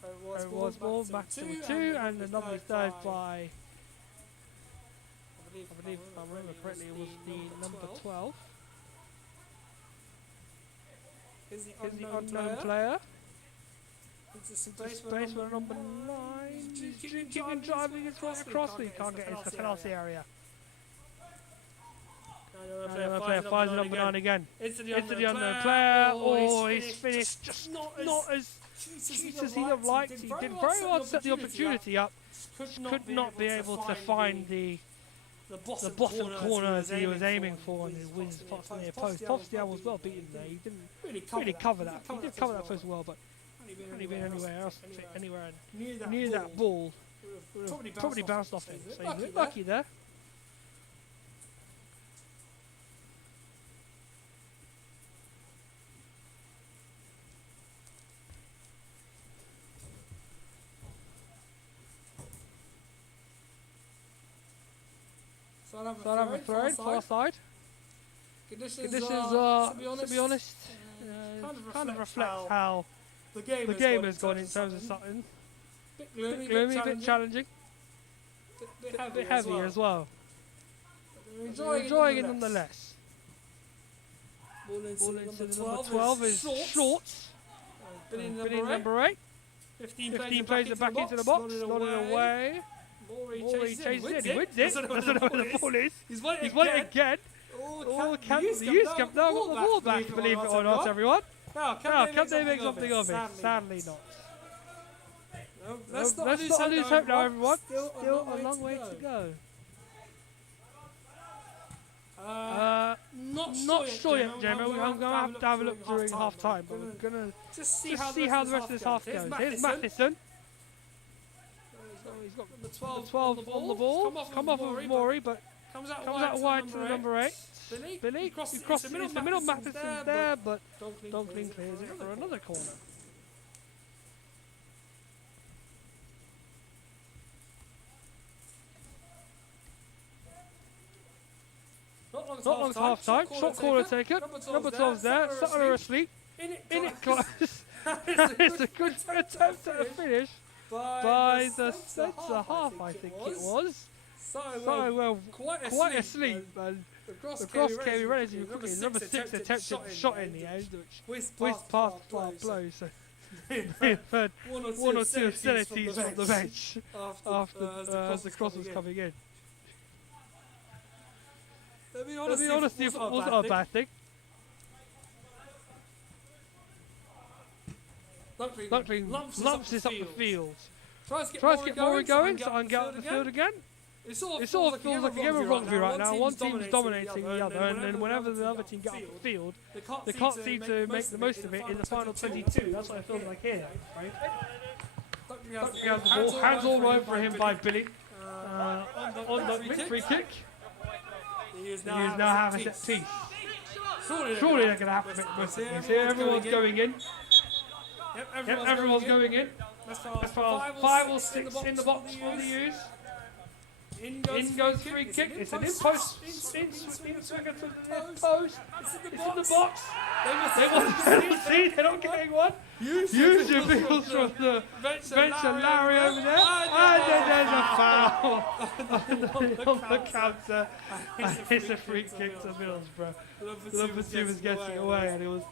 It was ball back to 2, and the number is third by, I believe if I remember correctly, it was the number 12. Is the unknown player. Space for number 9. He's drinking, driving across, but he can't get into the penalty area. Another player finds the number 9 again. Into the unknown player. Oh, he's finished just not as cute as he'd have liked. He did very well to set the opportunity up. Could not be able to find the bottom corner as he was aiming for, and his wins past the near post. Tofstian was well beaten there. He didn't really cover that. He did cover that post well, but hadn't been anywhere else, anywhere near that ball, probably bounced off him. So he's a bit lucky there. So I have a throw, far side. Conditions are, to be honest, kind of reflect how the game has gone in terms of Sutton. Bit gloomy, bit challenging, bit heavy as well. Enjoying it nonetheless. Ball into the number 12 is short. Billy number 8. 15 plays it back into the box, nodded away. Morey chases it, he wins it. Doesn't know where the ball is. He's won it again. The youth camp now got the ball back, believe it or not, everyone. Now, can they make something of it? Sadly not. Let's not lose hope now, everyone. Still a long way to go. Not sure yet, Jamie. I'm going to have to have a look during half time, but we're going to just see how the rest of this half goes. Here's Matheson. He's got the 12 on the ball. Come off of Morey, but comes out wide to the number 8. Billy, he crosses into the middle. Matheson's there, but Donkling clears it for another corner. Not long to half time. Shot corner taken. Number 12's there. Sutton are asleep. In it close. It's a good attempt at a finish by the centre half, I think it was. So quite asleep, and the cross came relatively quickly. Number 6 attempted the shot in the end, which whizzed past our blow. So they've had one or two obscenities on the bench after as the cross was coming in. To be honest, it wasn't a bad thing. Duckling lumps this up the field. Tries to get Morey going, so I can get up the field again. It sort of feels like a game of rugby right now. One team's dominating the other, and then whenever the other team get up the field, they can't seem to make the most of it in the final 22. That's what it feels like here. Right? Duckling has the ball, hands all over him by Billy. On the free kick. He is now having a set piece. Surely they're going to have to make the most of this here. Everyone's going in. Yep, everyone's going in. As far as 5 or 6 in the box for the use. In goes free kick. It's an in-post. It's in the post. It's in the box. They want a penalty. They're not getting one. Use your vehicles from the bench and Larry over there. And then there's a foul on the counter. And it's a free kick to Middlesbrough. Number 2 was getting away, and it was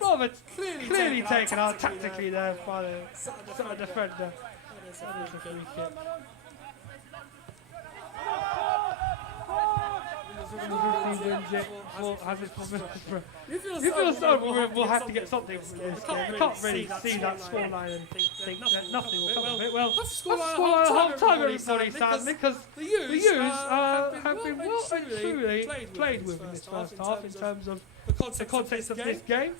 rather clearly taken out tactically there by the defender. That is a free kick. You feel so we'll have to get something from this game. We can't really see that scoreline and think that nothing will come of it. Well, that's scoreline at half time, everybody, sadly, because the U's have been well and truly played with in this first half in terms of the context of this game.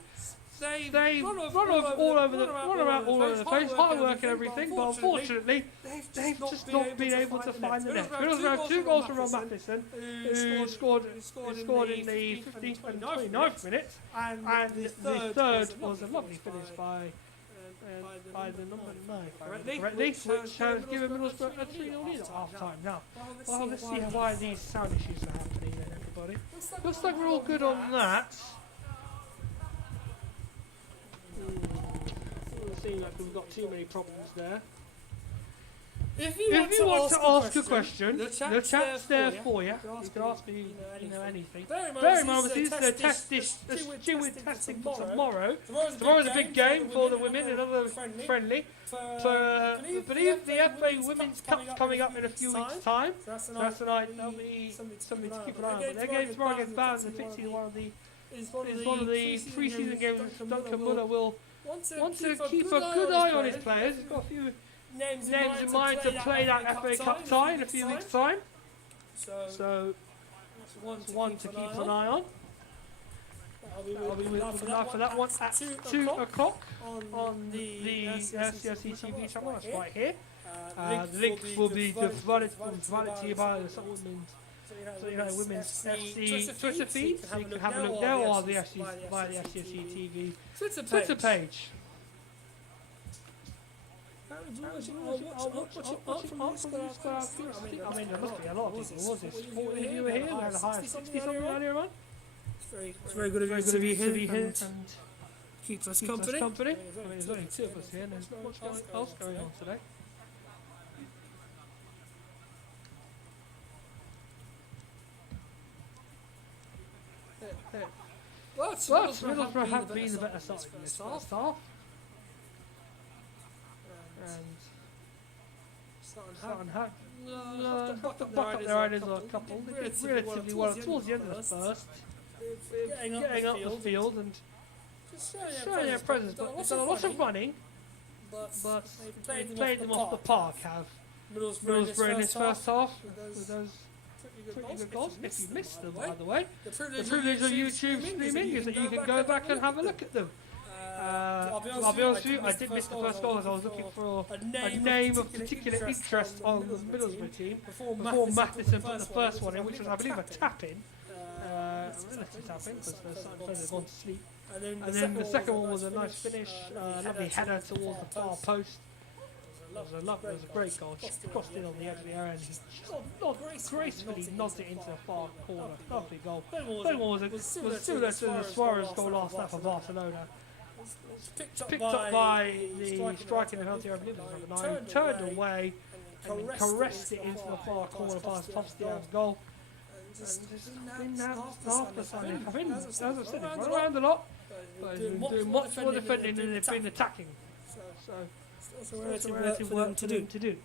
They run around all over the place, hard work and everything, but unfortunately, they've just not been able to find the net. Middlesbrough have 2 goals from Ron Matheson, who scored in the 15th and 29th minute, and the third was a lovely finish by the number 9, correctly, which has given Middlesbrough a 3-0 lead at half time. Now, well, let's see why these sound issues are happening then, everybody. Looks like we're all good on that. Doesn't seem like we've got too many problems there. If you want to ask a question, the chat's there for you. You can ask me anything. Bear in mind, the test is due with testing for tomorrow. Tomorrow's a big game for the women, another friendly. I believe the FA Women's Cup's coming up in a few weeks' time. So that's tonight. There'll be something to keep an eye on. But their game tomorrow against Barnes and Fitzy is one of the pre-season games which Duncan Muller will want to keep a good eye on his players. He's got a few names in mind to play that FA Cup tie in a few weeks' time. So that's one to keep an eye on. I'll be looking out for that one at 2 o'clock on the SCSC TV channel. That's right here. The links will be provided to you by the Sutton Women's FC Twitter feed, so you can have a look there, or the via the SCSC TV Twitter page. I'll watch I mean, there must be a lot of people. Was this 40 of you were here? We had a high of 60 something earlier on. It's very good of you to be here and keeps us company. I mean, there's only 2 of us here, and there's not much else going on today. But Middlesbrough have been the better side in this first half. Sutton had have to buck up their ideas a couple. They did relatively well towards the end of the first, getting up the field and showing their presence. But they've done a lot of running, but they've played them off the park, have Middlesbrough in his first half with those pretty good goals. If you missed them, by the way, the privilege of YouTube streaming is that you can go back and have a look at them. I'll be honest with you, I did miss the first goal as I was looking for a name of particular interest on the Middlesbrough team before Matheson put the first one in, which was, I believe, a tap-in. A relative tap-in, because the Sutton players had gone to sleep. And then the second one was a nice finish, lovely header towards the far post. It was a great goal, just crossed in on the edge of the area and he gracefully nodded it into the far corner. Lovely goal. That one was similar to the Suarez goal last night for Barcelona. Picked up by the striker in the penalty area, I believe it was number 9, turned away and caressed it into the far corner past Topstian's goal. And half the Sunday. I mean, as I said, they've run around a lot, but they've been doing much more defending than they've been attacking. So it's relative work to do.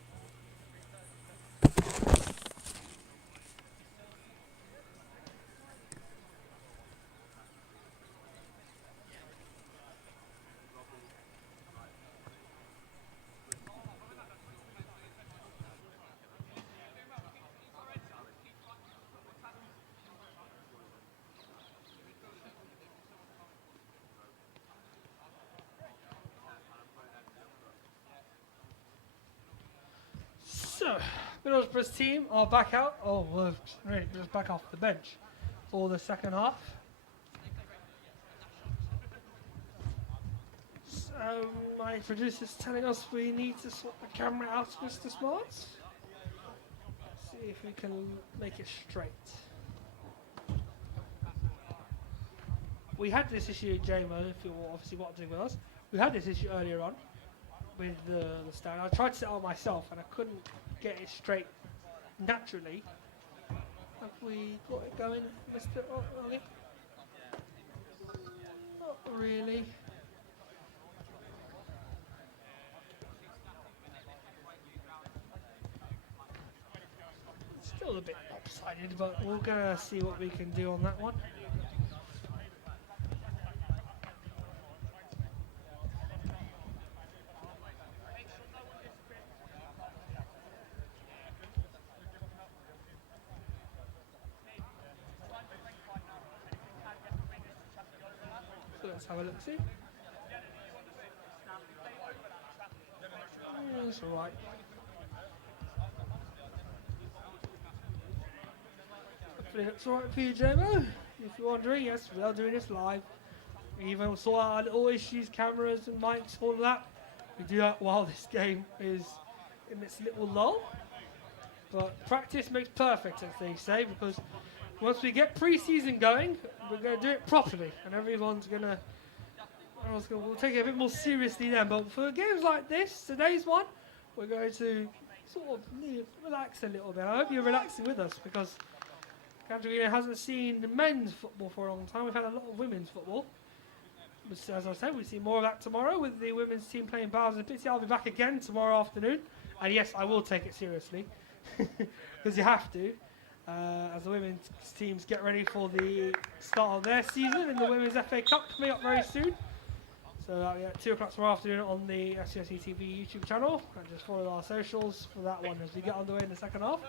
So, Middlesbrough's team are back out. Oh, well, really, just back off the bench for the second half. So, my producer's telling us we need to sort the camera out, Mr. Smarts. See if we can make it straight. We had this issue, JMO, if you obviously watching with us. We had this issue earlier on with the stand. I tried to set it up myself and I couldn't get it straight naturally. Have we got it going, Mr. Ollie? Not really. It's still a bit lopsided, but we're gonna see what we can do on that one. Let's have a look, see. That's alright. Hopefully that's alright for you, JMO. If you're wondering, yes, we are doing this live. We even saw our little issues, cameras and mics, all of that. We do that while this game is in its little lull. But practice makes perfect, as they say, because once we get pre-season going, we're going to do it properly, and everyone's going to, we'll take it a bit more seriously then. But for games like this, today's one, we're going to sort of relax a little bit. I hope you're relaxing with us, because Gander Green Lane hasn't seen men's football for a long time. We've had a lot of women's football. But as I said, we'll see more of that tomorrow with the women's team playing Bowers and Pitsy. I'll be back again tomorrow afternoon, and yes, I will take it seriously, because you have to. As the women's teams get ready for the start of their season in the Women's FA Cup coming up very soon. So that'll be at 2 o'clock tomorrow afternoon on the SCSE TV YouTube channel. And just follow our socials for that one as we get underway in the second half.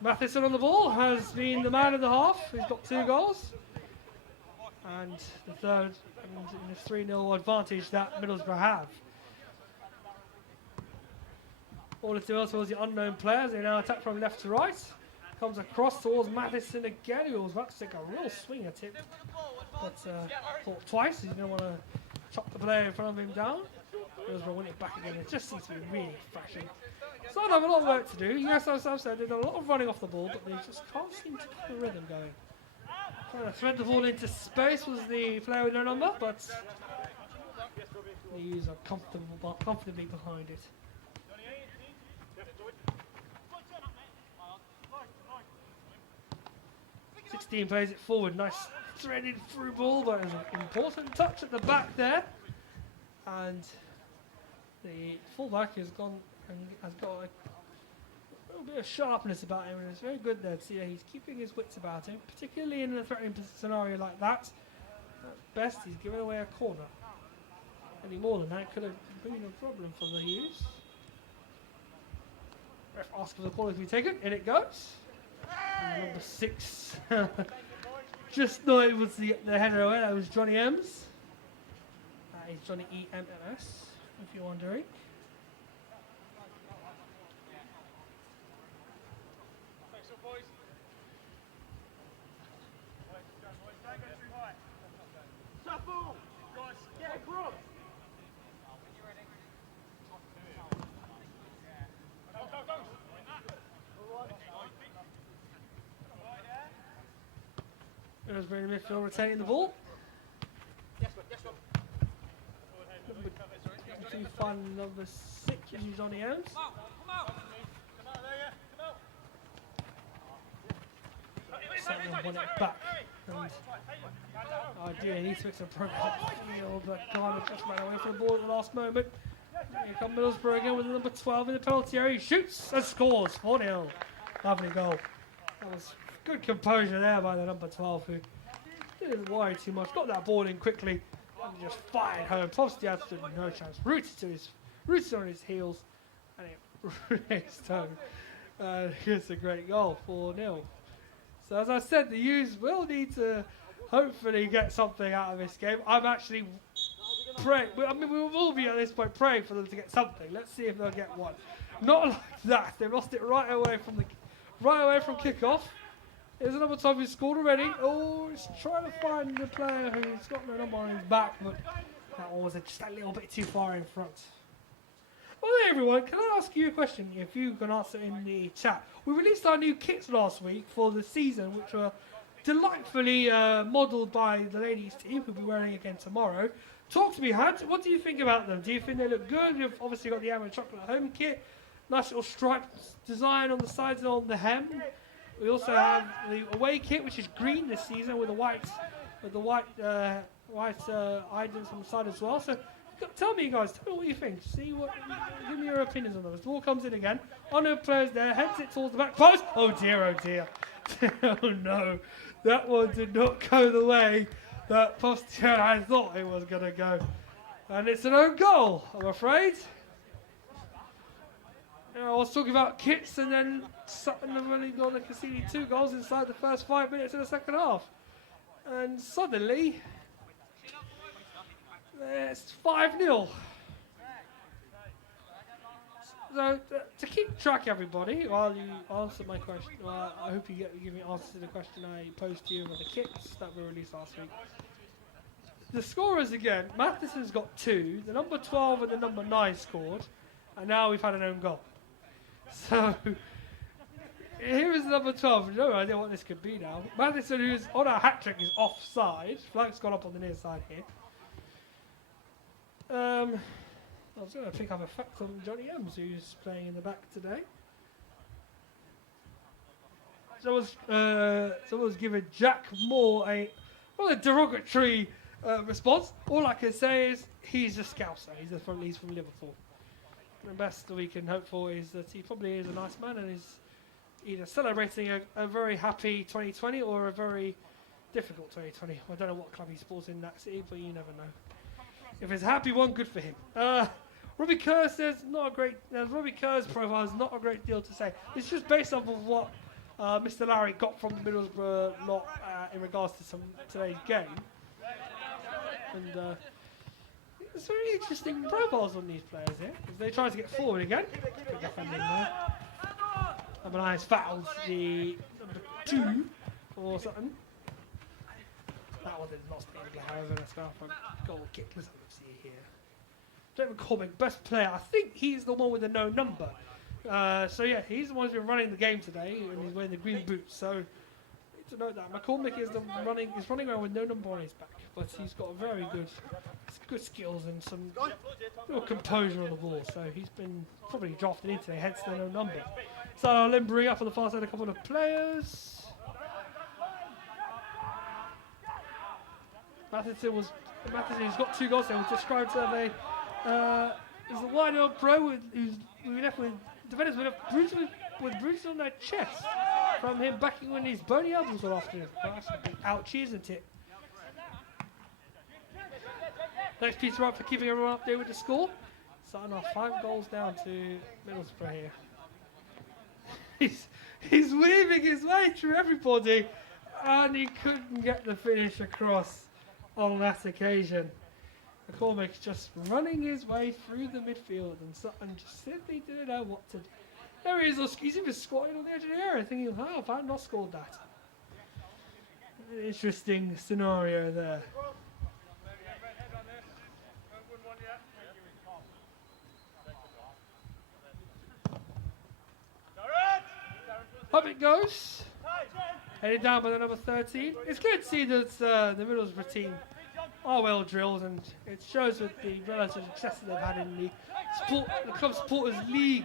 Matheson on the ball has been the man of the half. He's got 2 goals. And the third in the 3-0 advantage that Middlesbrough have. All it's doing towards the unknown players. They now attack from left to right. Comes across towards Matheson again, who was about to take a real swinger tip. But thought twice. He didn't want to chop the player in front of him down. Middlesbrough win it back again. It just seems to be really flashing. So they have a lot of work to do. Yes, as I've said, they've done a lot of running off the ball, but they just can't seem to keep the rhythm going. Trying to thread the ball into space was the player with no number, but the users are comfortably behind it. 16 plays it forward, nice threaded through ball, but there's an important touch at the back there. And The fullback has gone and has got a little bit of sharpness about him, and it's very good there to see that he's keeping his wits about him, particularly in a threatening scenario like that. At best, he's given away a corner. Any more than that could have been a problem for the Hughes. Ref asks for the corner to be taken, and it goes. And number 6 just not able to get the header away. That was Johnny Ems. That is Johnny EMMS, if you're wondering. Middlesbrough in the midfield retaining the ball. Number 2 find number 6, which is Johnny Ems. Sutton won it back. And ideally, he needs to make some progress up the field, but Gander just ran away from the ball at the last moment. Here comes Middlesbrough again with the number 12 in the penalty area. He shoots and scores 4-0. Lovely goal. That was good composure there by the number 12, who didn't worry too much. Got that ball in quickly and just fired home. Possibly stood no chance. Rooted on his heels, and it raced home. It's a great goal, 4-0. So as I said, the U's will need to hopefully get something out of this game. I'm actually praying. I mean, we will all be at this point praying for them to get something. Let's see if they'll get one. Not like that. They lost it right away from kickoff. There's another time who scored already. Oh, he's trying to find the player who's got no number on his back, but that one was just a little bit too far in front. Well, hey everyone, can I ask you a question? If you can answer in the chat. We released our new kits last week for the season, which were delightfully modelled by the ladies team, who'll be wearing again tomorrow. Talk to me, what do you think about them? Do you think they look good? You've obviously got the Amber Chocolate home kit. Nice little striped design on the sides and on the hem. We also have the away kit, which is green this season with the white items on the side as well. So tell me, guys, tell me what you think. Give me your opinions on those. The ball comes in again. Unknown players there, heads it towards the back post. Oh dear, oh dear. Oh no, that one did not go the way that I thought it was going to go. And it's an own goal, I'm afraid. I was talking about kits, and then Sutton have only gone and conceded 2 goals inside the first 5 minutes of the second half. And suddenly, it's 5-0. So, to keep track, everybody, while you answer my question, I hope you give me answers to the question I posed to you about the kits that were released last week. The scorers again, Matheson's got 2, the number 12 and the number 9 scored, and now we've had an own goal. So, here is number 12. No idea what this could be now. Matheson, who's on a hat-trick, is offside. Flag's gone up on the near side here. I was going to pick up a fact from Johnny Ems, who's playing in the back today. Someone's given Jack Moore a derogatory response. All I can say is he's a Scouser. He's from Liverpool. The best that we can hope for is that he probably is a nice man and is either celebrating a very happy 2020 or a very difficult 2020. I don't know what club he supports in that city, but you never know. If it's a happy one, good for him. Robbie Kerr says Robbie Kerr's profile is not a great deal to say. It's just based off of what Mr. Larry got from the Middlesbrough lot in regards to today's game. And there's very interesting profiles on these players here. As they try to get forward again. Good defending there. Number 9 fouls the number 2 or something. That one did not speak, however, that's now from goal kick. Let's see here. David Corbett, best player. I think he's the one with the no number. So yeah, he's the one who's been running the game today, and he's wearing the green boots. So need to note that McCormick is running around with no number on his back, but he's got a very good skills and some real composure on the ball. So he's been probably drafted in today, hence the no number. So limbering up on the far side, a couple of players. Matheson's got 2 goals. They were described as There's a wide-out pro who's left with defenders with bruises on their chest from him backing when his bony elbows got after him. That's a big ouchie, isn't it? Thanks, Peter, Wright, for keeping everyone up there with the score. Sutton are 5 goals down to Middlesbrough here. He's weaving his way through everybody, and he couldn't get the finish across on that occasion. McCormick's just running his way through the midfield, and Sutton just simply didn't know what to do. There he is, he's even squatting on the edge of the area, thinking, oh, if I had not scored that. An interesting scenario there. Up it goes. Headed down by the number 13. It's good to see that the Middlesbrough team are well drilled, and it shows with the relative success that they've had in the club supporters league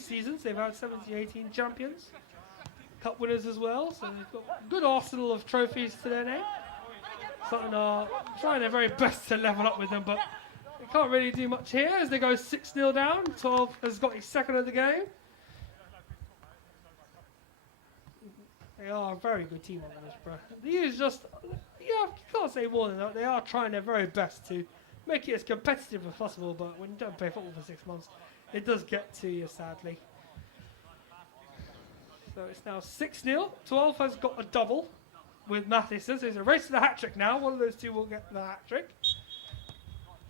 seasons. They've had 17-18 champions, cup winners as well, so they've got a good arsenal of trophies to their name. Sutton are trying their very best to level up with them, but they can't really do much here as they go 6-0 down. 12 has got his second of the game. They are a very good team on Middlesbrough. The is just, you can't say more than that. They are trying their very best to make it as competitive as possible, but when you don't play football for 6 months, it does get to you, sadly. So it's now 6-0. 12 has got a double with Matheson, so it's a race to the hat-trick now. One of those two will get the hat-trick.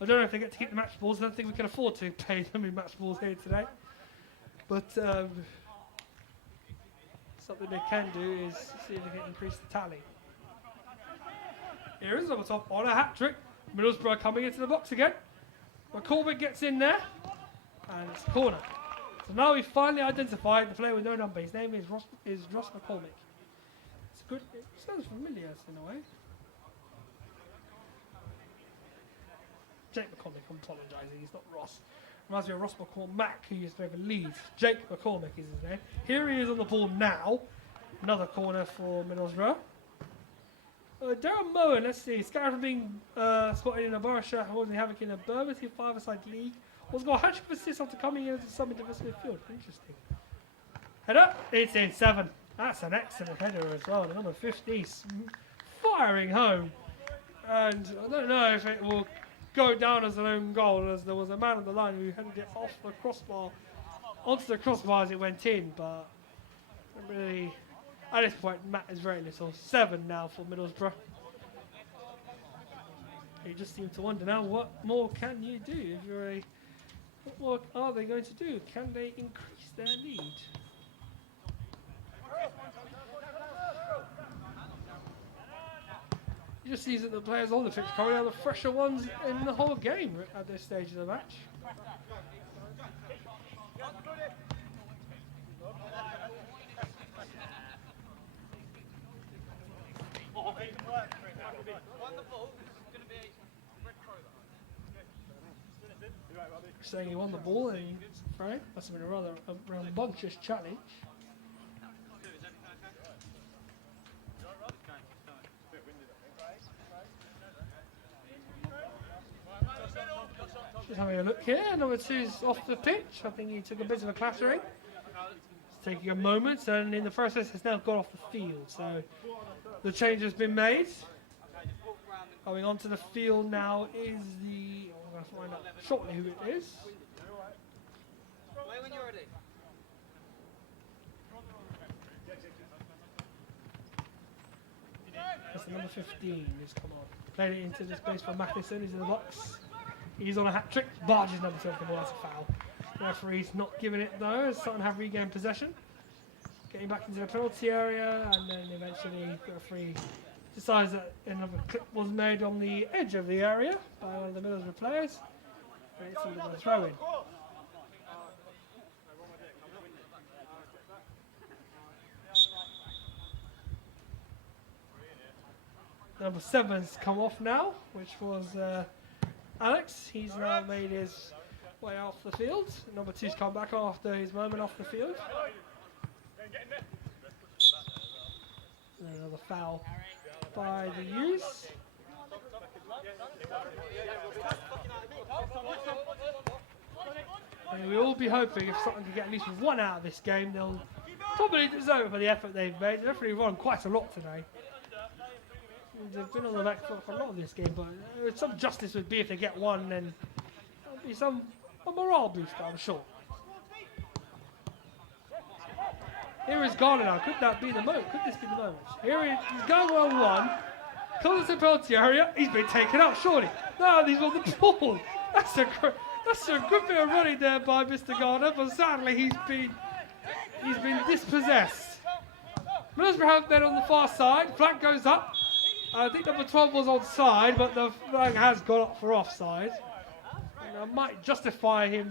I don't know if they get to keep the match balls. I don't think we can afford to pay them in match balls here today. But something they can do is see if they can increase the tally. Here is number top on a hat-trick. Middlesbrough coming into the box again. McCormick gets in there, and it's a corner. So now we finally identified the player with no number. His name is Ross McCormick. It's good. It sounds familiar in a way. Jake McCormick, I'm apologising. He's not Ross. Reminds me of Ross McCormack, who used to play for Leeds. Jake McCormick is his name. Here he is on the ball now. Another corner for Middlesbrough. Darren Moen, let's see. Scouted from being spotted in a Borussia, holding havoc in a Birmingham five-a-side league. Was got a hat-trick of assists after coming in as a sub-defensive midfield. Interesting. Header. It's in 7. That's an excellent header as well. The number 50 firing home. And I don't know if it will go down as an own goal, as there was a man on the line who headed it off the crossbar onto the crossbar as it went in, but really at this point matters very little. 7 now for Middlesbrough. You just seem to wonder now, what more can you do if you're a, what more are they going to do? Can they increase their lead? You just see that the players on the pitch probably are the fresher ones in the whole game at this stage of the match. Saying he won the ball and right? Must have been a rather rambunctious challenge. Just having a look here, number 2's off the pitch. I think he took a bit of a clattering. It's taking a moment, and in the process has now got off the field. So the change has been made. Going onto the field now is the... I'm going to find out shortly who it is. When you're ready. That's the number 15 who's come on. Played it into the space for Matheson. He's in the box. He's on a hat-trick. Barges number 2 off the ball. That's a foul. The referee's not giving it though, as Sutton have regained possession. Getting back into the penalty area, and then eventually the referee decides that another clip was made on the edge of the area by one of the Middlesbrough players. And it's a throw in. Number 7's come off now, which was Alex. He's now made his way off the field. Number 2's come back after his moment off the field. And another foul by the use. And we'll all be hoping if Sutton can get at least one out of this game, they'll probably deserve it for the effort they've made. They've definitely run quite a lot today. They've been on the back foot for a lot of this game, but some justice would be if they get one, then there'll be a morale booster, I'm sure. Here is Gander now. Could that be the moment? Could this be the moment? Here he's going 1-1. Comes to the penalty area. He's been taken out, surely. No, he's on the ball. That's a good bit of running there by Mr. Gander, but sadly he's been dispossessed. Middlesbrough have been on the far side. Flag goes up. I think number 12 was onside, but the flag has gone up for offside. And I might justify the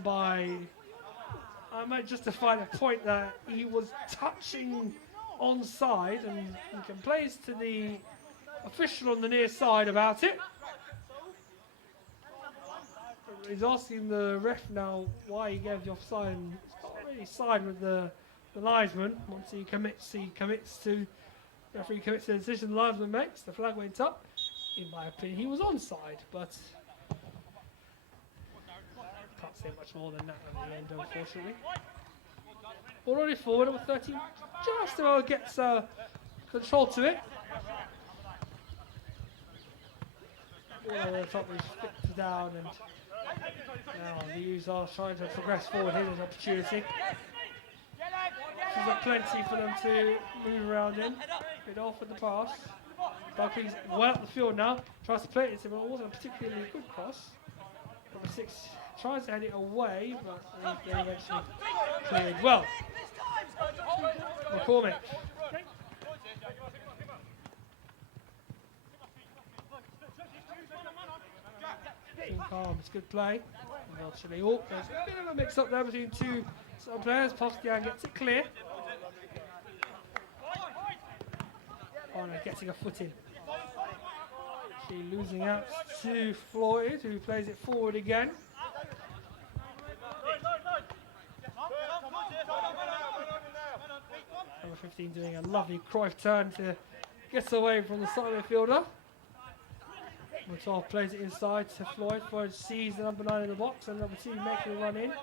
point that he was touching onside, and he complains to the official on the near side about it. He's asking the ref now why he gave the offside, and he's not really side with the linesman. Once he commits to the referee commits to the decision the linesman makes. The flag went up. In my opinion, he was onside, but can't say much more than that at the end, unfortunately. Already forward, number 13 just about gets control to it. The top is flipped down, and now the U's are trying to progress forward. Here's an opportunity. There's got plenty for them to move around in. Bit off with the pass. Buckley's well up the field now. Tries to play it into him, but it wasn't a particularly good cross. Number 6 tries to head it away, but they eventually cleared well. McCormick. Calm, it's good play. Eventually, there's a bit of a mix up there between two players. Postian gets it clear. Oh no, getting a foot in. She losing out to Floyd, who plays it forward again. Number 15 doing a lovely Cruyff turn to get away from the side midfielder. Number 12 plays it inside to Floyd. Floyd sees the number 9 in the box, and number 2 making a run in.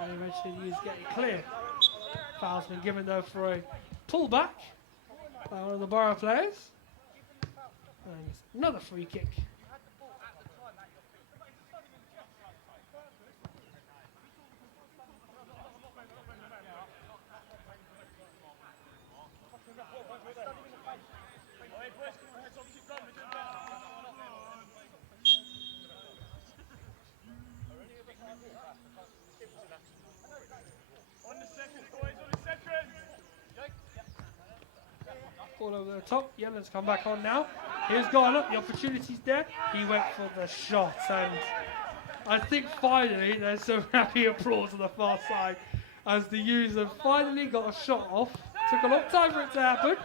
And eventually he's getting clear. Foul's been given though for a pullback by one of the Borough players. And another free kick. All over the top. Yellen's come back on now. Here's Garner. The opportunity's there. He went for the shot, and I think finally there's some happy applause on the far side as the user finally got a shot off. Took a long time for it to happen.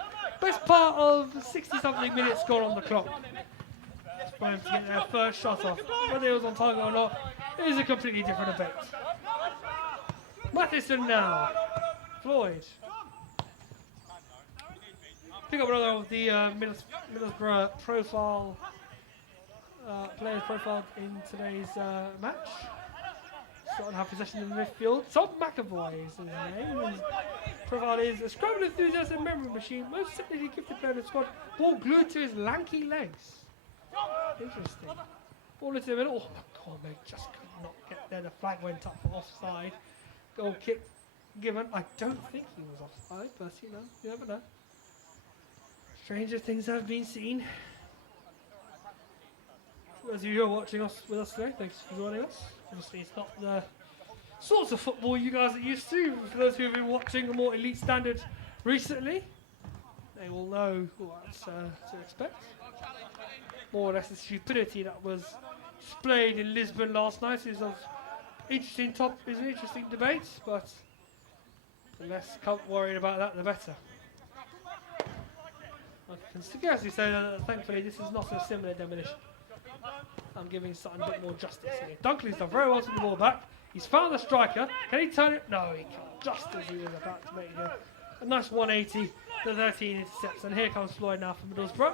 Best part of 60-something minutes gone on the clock. For him to get their first shot off. Whether it was on target or not is a completely different debate. Matheson now. Floyd. Pick up another of the Middlesbrough profile players profiled in today's match. Sutton have possession in the midfield. Tom McAvoy is his name. His profile is a scrambling enthusiast and memory machine. Most technically gifted player in the squad. Ball glued to his lanky legs. Interesting. Ball into the middle. Oh, McCormick just could not get there. The flag went up for offside. Goal kick given. I don't think he was offside, but you never know. Stranger things have been seen. For those of you who are watching us with us today, thanks for joining us. Obviously, it's not the sorts of football you guys are used to. For those who have been watching a more elite standard recently, they will know what to expect. More or less the stupidity that was displayed in Lisbon last night is an interesting debate, but the less worried about that, the better. I can scarcely say that, thankfully, this is not a similar demolition. I'm giving Sutton a bit more justice here. Dunkley's done very well to the ball back. He's found the striker. Can he turn it? No, he can't. Just as he was about to make A nice 180, the 13 intercepts, and here comes Floyd now from Middlesbrough.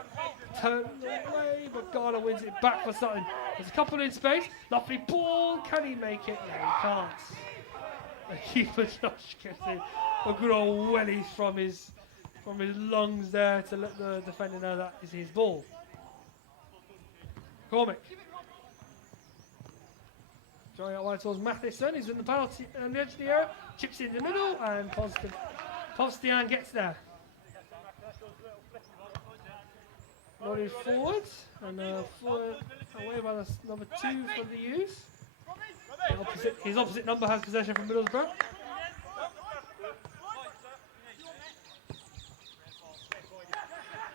Turned away, but Garner wins it back for Sutton. There's a couple in space, lovely ball, can he make it? No, he can't. The keeper Josh gets in a good old wellies from his lungs there to let the defender know that is his ball. Cormick. Drawing out wide towards Matheson, he's in the penalty on the edge of the area, chips in the middle, and Povstian gets there. Nodded forward, and forward away by the number 2 for the U's. His opposite number has possession from Middlesbrough.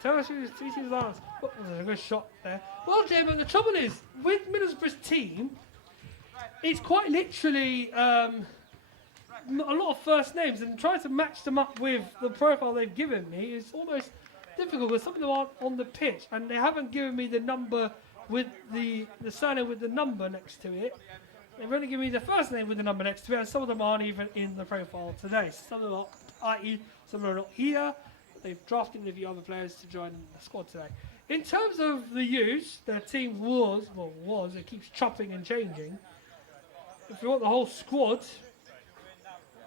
Taylor shoots his arms. Oh, there's a good shot there. Well, Jim, but the trouble is, with Middlesbrough's team, it's quite literally a lot of first names, and trying to match them up with the profile they've given me is almost difficult because some of them aren't on the pitch, and they haven't given me the number with the surname with the number next to it. They've only given me the first name with the number next to it, and some of them aren't even in the profile today. Some of them are, i.e., some of them are not here. They've drafted a few other players to join the squad today. In terms of the U's, their team was, it keeps chopping and changing. If you want the whole squad,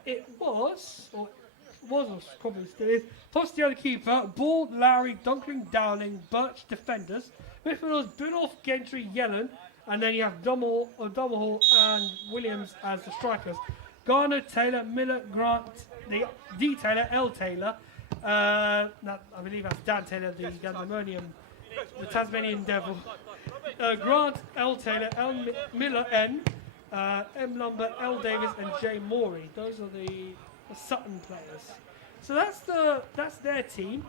it was probably still is. Povstian the keeper, Ball, Lowry, Duncan, Dowling, Birch defenders. Midfielders, Bunoff, Gentry, Yellen, and then you have Dummel and Williams as the strikers. Garner, Taylor, Miller, Grant, D Taylor, L Taylor. I believe that's Dan Taylor, the Tasmanian Devil. Grant, L Taylor, L Miller, N. M Lumber, L Davis, and J Morey. Those are the Sutton players. So that's their team.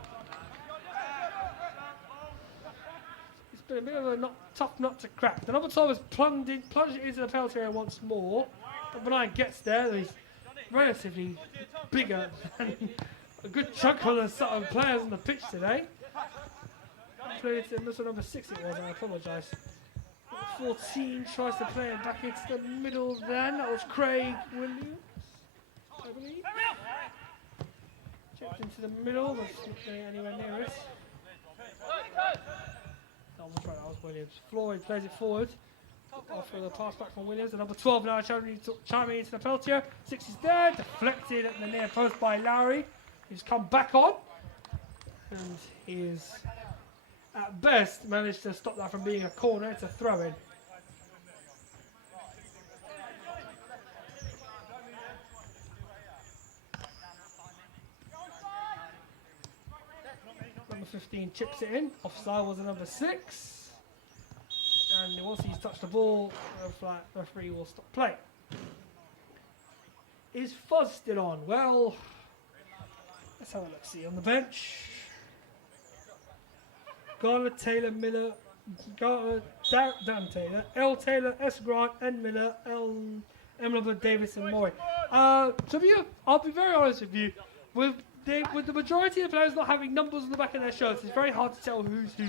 It's been a bit of a tough nut to crack. The number 12 has plunged it into the penalty area once more. But Brian gets there. He's relatively bigger than a good chunk of the Sutton players on the pitch today. This number 6 it was. I apologise. 14 tries to play it back into the middle then. That was Craig Williams, I believe. Chipped into the middle, but it's not getting anywhere near it. No, that's right, that was Williams. Floyd plays it forward. After the pass back from Williams. The number 12 now chiming into the penalty area. 6 is there, deflected at the near post by Lowry. He's come back on. And he is, at best, managed to stop that from being a corner. It's a throw-in. Number 15 chips it in. Offside was the number 6. And once he's touched the ball, the referee will stop play. Is Fuzz still on? Well, let's have a look. See on the bench. Garner, Taylor, Miller, Dan Taylor, L Taylor, S Grant, N Miller, M Lumber, Davis, and Morey. I'll be very honest with you. With the majority of the players not having numbers on the back of their shirts, it's very hard to tell who's who.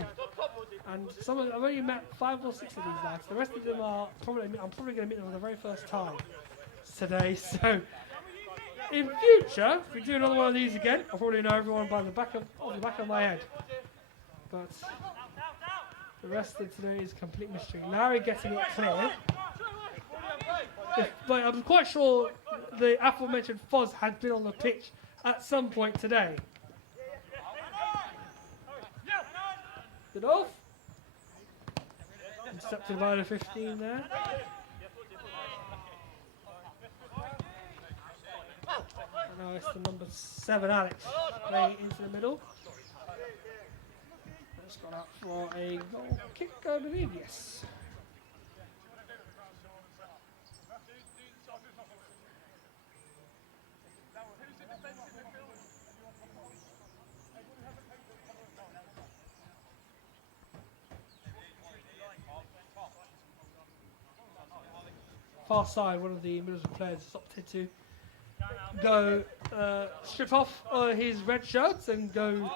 And I've only met 5 or 6 of these lads. The rest of them I'm probably going to meet them for the very first time today. So in future, if we do another one of these again, I'll probably know everyone by the back of my head. But the rest of today is complete mystery. Larry getting it clear. But I'm quite sure the aforementioned Foz had been on the pitch at some point today. Good off. Intercepted by the 15 there. Now it's the number 7, Alex, playing into the middle. That's gone out for a goal kick, I believe, yes. Far side, one of the Middlesbrough players has opted to go strip off his red shirts and go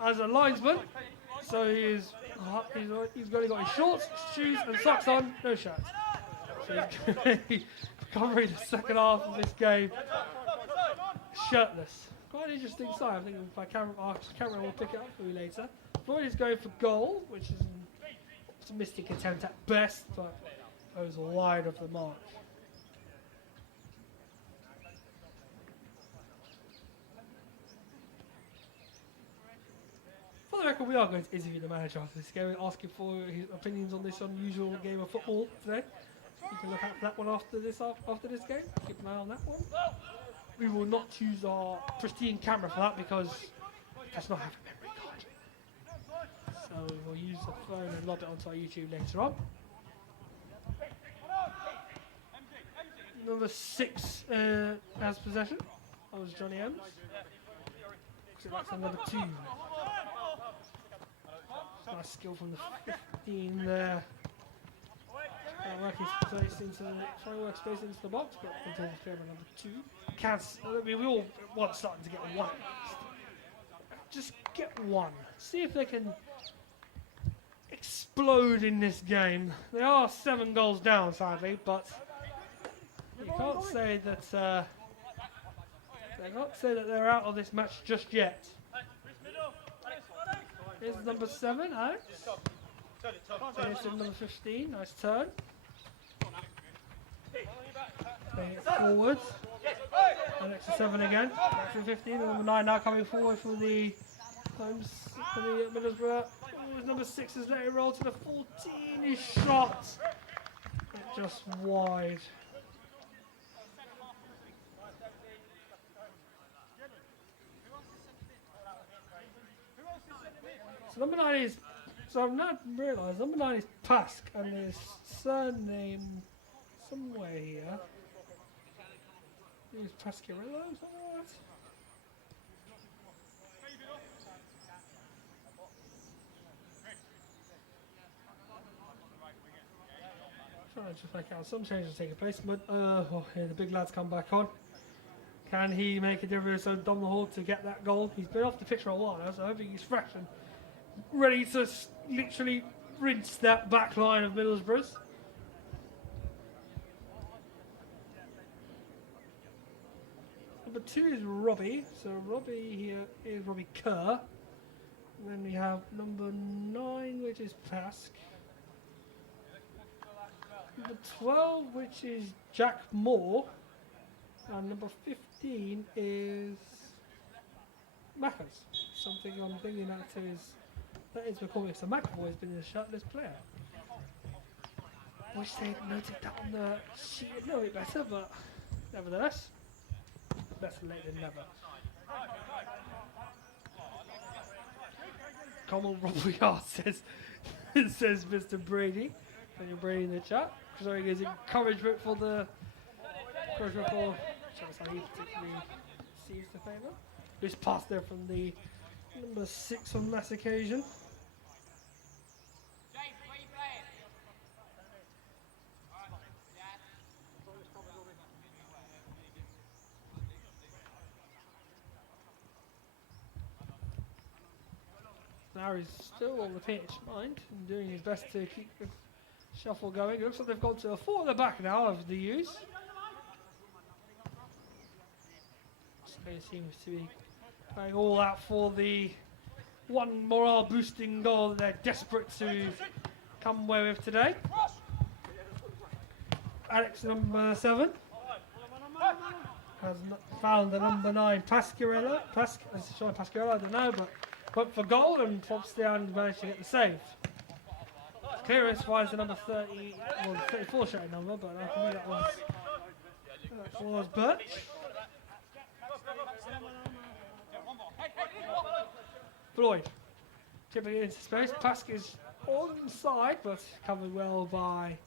as a linesman. So he's only got his shorts, shoes and socks on, no shirt. So he's going to be covering the second half of this game shirtless. Quite quite an interesting side. I think if my camera will pick it up for you later. Floyd is going for goal, which is an optimistic attempt at best, but goes wide of the mark. For the record, we are going to interview the manager after this game, asking for his opinions on this unusual game of football today. You can look out for that one after this game. Keep an eye on that one. We will not use our pristine camera for that because it does not have a memory card. So we will use the phone and lob it onto our YouTube later on. Number 6 has possession. That was Johnny Ems. So that's number 2. Nice skill from the 15 there. Working space into the box, but until the fair number 2. I mean, we all want Sutton to get one. Just get one. See if they can explode in this game. They are 7 goals down, sadly, but you can't say that they're out of this match just yet. Here's number 7, Alex. Here's number 15. Nice turn. Playing it forward. Alex to 7 again. Back to 15. And number 9 now coming forward for the Middlesbrough. Number 6 is letting it roll to the 14. His shot. Just wide. So number 9 is. So I've not realised number 9 is Pask and his surname somewhere here. Is Pasquarello? Is that right? Trying to just make out some changes taking place, but here the big lads come back on. Can he make a difference on Dom the Hall to get that goal? He's been off the pitch for a while now, so I think he's fresh and ready to literally rinse that back line of Middlesbrough's. Number 2 is Robbie, so Robbie here is Robbie Kerr. And then we have number 9, which is Pask. Number 12, which is Jack Moore. And number 15 is Mackers. Something I'm thinking that is McCormick. So McAvoy has been a shirtless player. Wish they'd noted that on the sheet a little bit better, but nevertheless, better late than never. Come on, Robbie Hart says Mr. Brady. Daniel Brady in the chat. Showing his encouragement for the shows how he particularly sees the favour. This pass there from the number 6 on this occasion. Now he's still on the pitch, mind, and doing his best to keep the shuffle going. It looks like they've gone to a 4 at the back now of the use. Spain seems to be going all out for the one morale boosting goal that they're desperate to come away with today. Alex, number 7, has found the number 9 Pasquarello. Pasquarello, I don't know, but went for goal and pops down and managed to get the save. Clearance wise, the number 30, well, 34 showing number, but I think that was Birch. Floyd tipping it into space. Pask is on side, but covered well by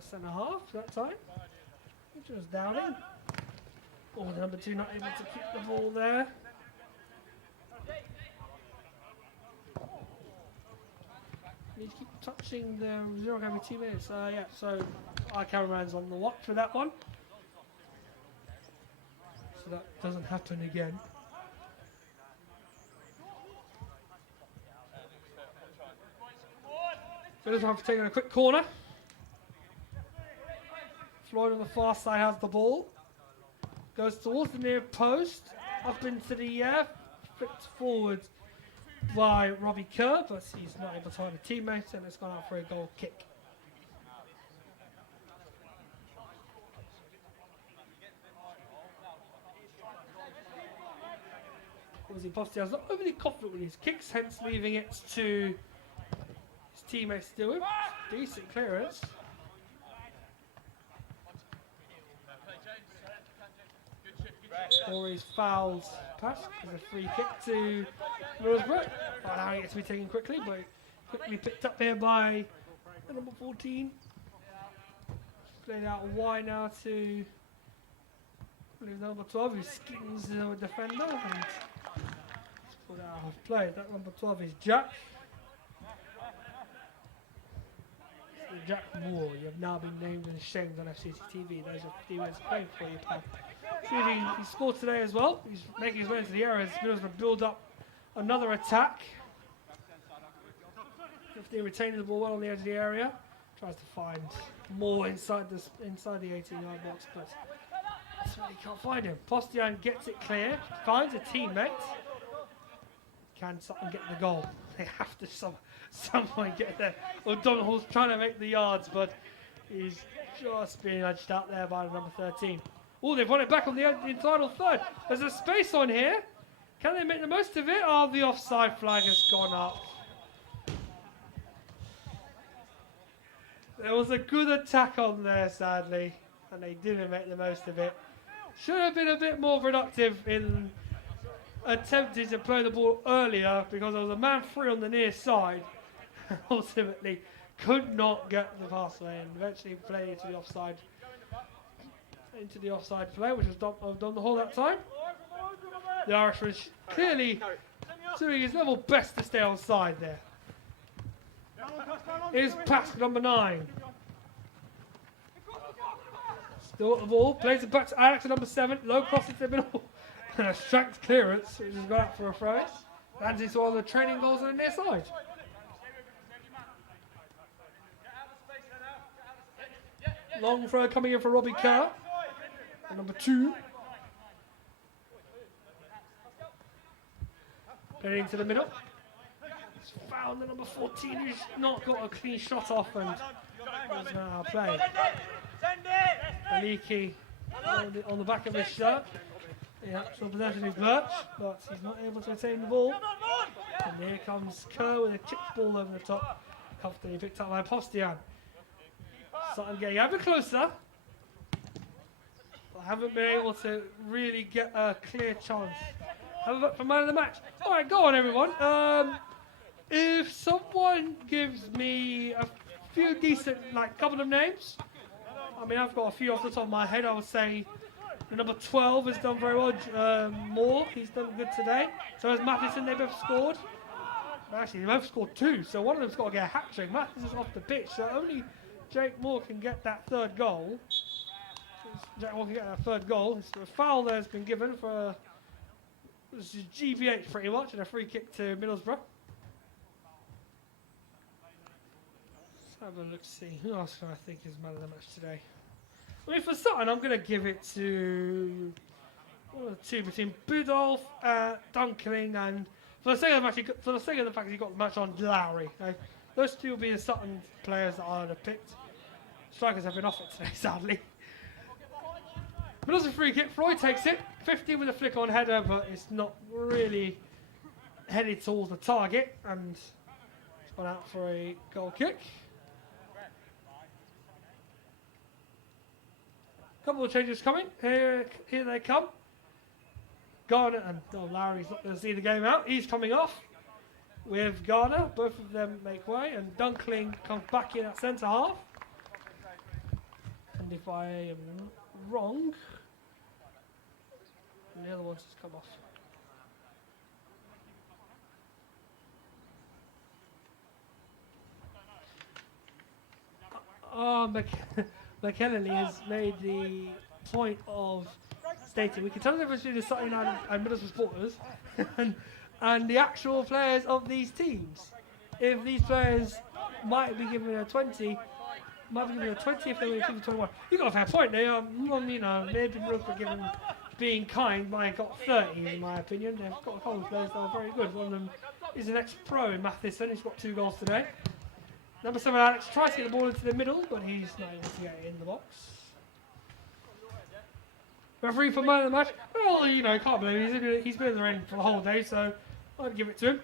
centre half that time, which was Downing. Oh, the number 2 not able to keep the ball there. Need to keep touching the 0 every 2 minutes. Yeah, so our cameraman's on the watch for that one. So that doesn't happen again. Middlesbrough taking a quick corner. Floyd on the far side has the ball. Goes towards the near post. up into the air, flicked forward by Robbie Kerr, but he's not able to find a teammate, and it's gone out for a goal kick. Obviously, Postian's not overly confident with his kicks, hence leaving it to his teammates to deal with. Decent clearance. Corey's fouled pass is a free kick to Middlesbrough. Allowing it to be taken quickly, but quickly picked up here by number 14. Played out wide now to number 12, who skins the defender and put out of play. That number 12 is Jack. So Jack Moore, you have now been named and shamed on FCTV. Those are 50 wins played for you, pal. He scored today as well. He's making his way into the area as Middlesbrough build up another attack. 15 retaining the ball well on the edge of the area. Tries to find more inside the 18-yard box, but he can't find him. Postian gets it clear, finds a teammate. Can Sutton get the goal? They have to someone get there. O'Donnell's trying to make the yards, but he's just being edged out there by the number 13. Oh, they've won it back on the final third. There's a space on here. Can they make the most of it? Oh, the offside flag has gone up. There was a good attack on there, sadly, and they didn't make the most of it. Should have been a bit more productive in attempting to play the ball earlier, because there was a man free on the near side. Ultimately, could not get the pass away and eventually played into the offside play, which was done the whole that time. The Irishman clearly doing his level best to stay on side there. Here's pass number 9. Still at the ball, plays it back to Alex at number 7. Low cross into the middle. And a strength clearance, which has gone out for a throw. Lands into one of the training goals on the near side. Long throw coming in for Robbie Kerr. And number 2. Playing into the middle. He's found the number 14 who's not got a clean shot off and doesn't know how to play. Aliki on the back of his shirt. The actual possession is Birch, but he's not able to retain the ball. And here comes Kerr with a chipped ball over the top. Comfortably picked up by Postian. Sutton getting ever closer. I haven't been able to really get a clear chance. Have a look for man of the match. Alright, go on everyone. If someone gives me a few decent, couple of names. I mean, I've got a few off the top of my head. I would say the number 12 has done very well. Moore, he's done good today. So has Matheson, they both scored. Actually, they both scored 2, so one of them's got to get a hat-trick. Matheson's off the pitch, so only Jake Moore can get that third goal. Jack Moore can get that third goal. A foul there has been given for this is GBH pretty much, and a free kick to Middlesbrough. Let's have a look, see who else can I think is man of the match today. I mean, for Sutton, I'm going to give it to one of the two between Budolf, Dunkling, and for the sake of the fact that he got the match on, Lowry. Okay? Those two will be the Sutton players that I would have picked. Strikers have been off it today, sadly. Middlesbrough free kick. Floyd takes it. 15 with a flick on header, but it's not really headed towards the target, and it's gone out for a goal kick. Couple of changes coming. Here they come. Garner and Lowry's not going to see the game out. He's coming off with Garner. Both of them make way, and Dunkling comes back in at centre half. And if I am wrong, the other one's just come off. McKennelly has made the point of stating we can tell the difference between the Sutton United and Middlesbrough supporters and the actual players of these teams. If these players might be given a 20, if they were given 21. You got a fair point there. Maybe Middlesbrough given being kind, might have got 30 in my opinion. They've got a couple of players that are very good. One of them is an ex-pro in Matheson. He's got 2 goals today. Number 7, Alex, tries to get the ball into the middle, but he's not able to get it in the box. Referee for man of the match. Well, you know, can't believe he's been in the ring for the whole day, so I'd give it to him.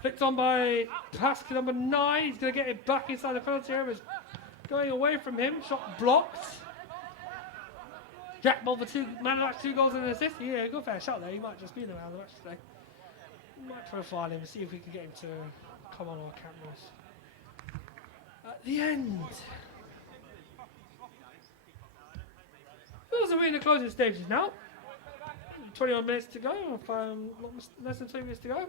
Flicked on by Pask, number 9. He's going to get it back inside the penalty area. It's going away from him. Shot blocked. Jack Ball for man of the match, 2 goals and an assist. Yeah, good fair shot there. He might just be in the man of the match today. Might profile him and see if we can get him to come on our cameras. At the end. Middlesbrough in the closing stages now. 21 minutes to go. Less than 20 minutes to go.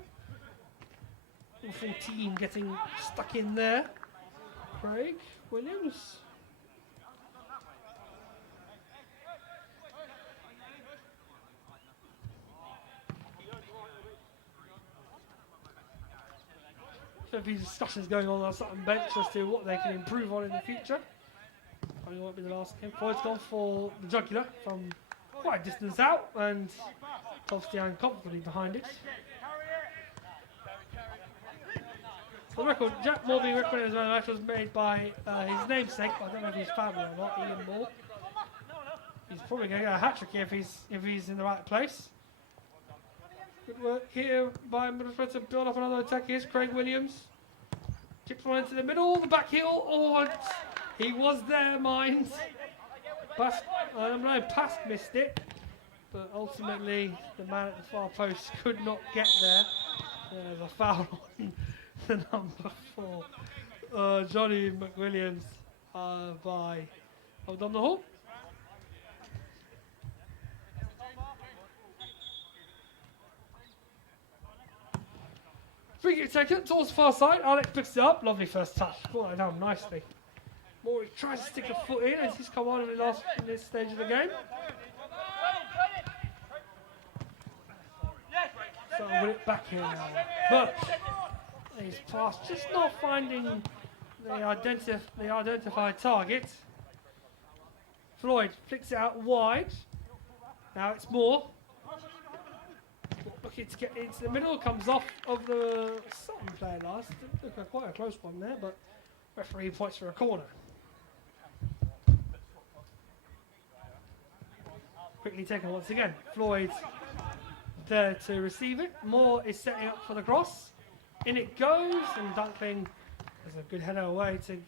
14 getting stuck in there. Craig Williams. So a few discussions going on our Sutton bench as to what they can improve on in the future. Probably won't be the last game. Floyd's gone for the jugular from quite a distance out, and Tolstian comfortably behind it. For the record, Jack Moore being recommended as well, that was made by his namesake, but I don't know if he's family or not, Ian Moore. He's probably going to get a hat-trick here if he's in the right place. Good work here by Middlesbrough to build up another attack. Here's Craig Williams. Chips one into the middle, the back heel. Oh, he was there, mind. Pask missed it, but ultimately the man at the far post could not get there. There's a foul on the number 4. Johnny McWilliams by O'Donnell Hall. Free kick taken towards the far side. Alex picks it up. Lovely first touch. Brought it down nicely. Moore tries to stick a foot in as he's come on in this stage of the game. So I'll win it back here now. But his pass just not finding the identified target. Floyd flicks it out wide. Now it's Moore. Looking to get into the middle, comes off of the Sutton player last. Took quite a close one there, but referee points for a corner. Quickly taken once again. Floyd there to receive it. Moore is setting up for the cross. In it goes, and Dunkling has a good header away to,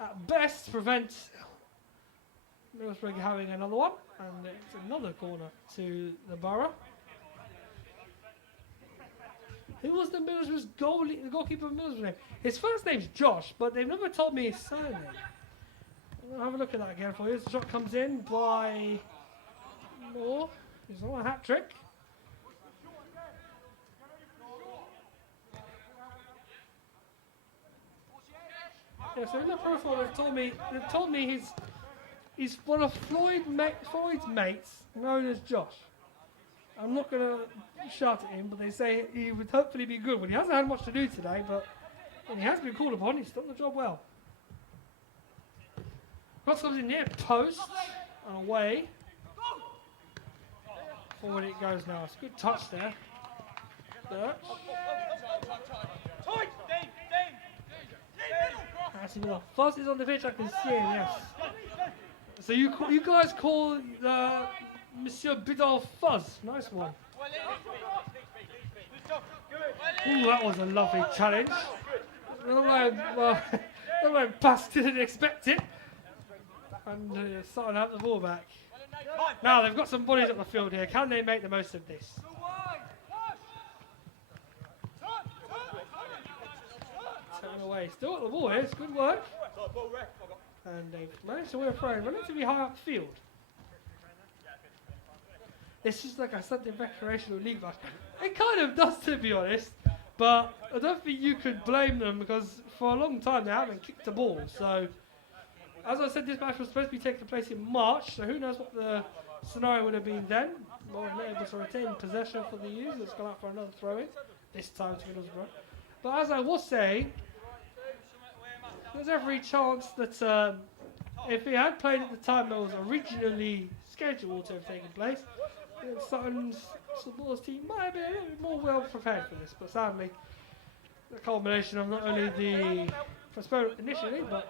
at best, prevent Middlesbrough having another one. And it's another corner to the Borough. Who was the Middlesbrough's goalie, the goalkeeper of Middlesbrough name? His first name's Josh, but they've never told me his surname. I'll have a look at that again for you. The shot comes in by Moore. He's on a hat-trick. Yeah, so in the profile they've told me he's one of Floyd's mates known as Josh. I'm not going to shout at him, but they say he would hopefully be good. Well, he hasn't had much to do today, but when he has been called upon, he's done the job well. Cross comes in near post and away. Forward it goes now. It's a good touch there. Fuzz is on the pitch, I can see him, yes. So you guys call Monsieur Bidon Fuzz. Nice one. Ooh, that was a lovely challenge. Pass didn't expect it. And starting out the ball back. Now they've got some bodies up the field here. Can they make the most of this? Turn away. Still got the ball here. It's good work. And they've managed to win a throw relatively high up the field. It's just like a Sunday recreational league match. It kind of does, to be honest. But I don't think you could blame them because for a long time they haven't kicked the ball. So, as I said, this match was supposed to be taking place in March. So who knows what the scenario would have been then. More able to retain possession for the U's. It's gone out for another throw-in. This time to Middlesbrough. But as I was saying, there's every chance that if he had played at the time that was originally scheduled to have taken place, Sutton's supporters team might have been a little bit more well prepared for this, but sadly, the culmination of not only the postponement initially, but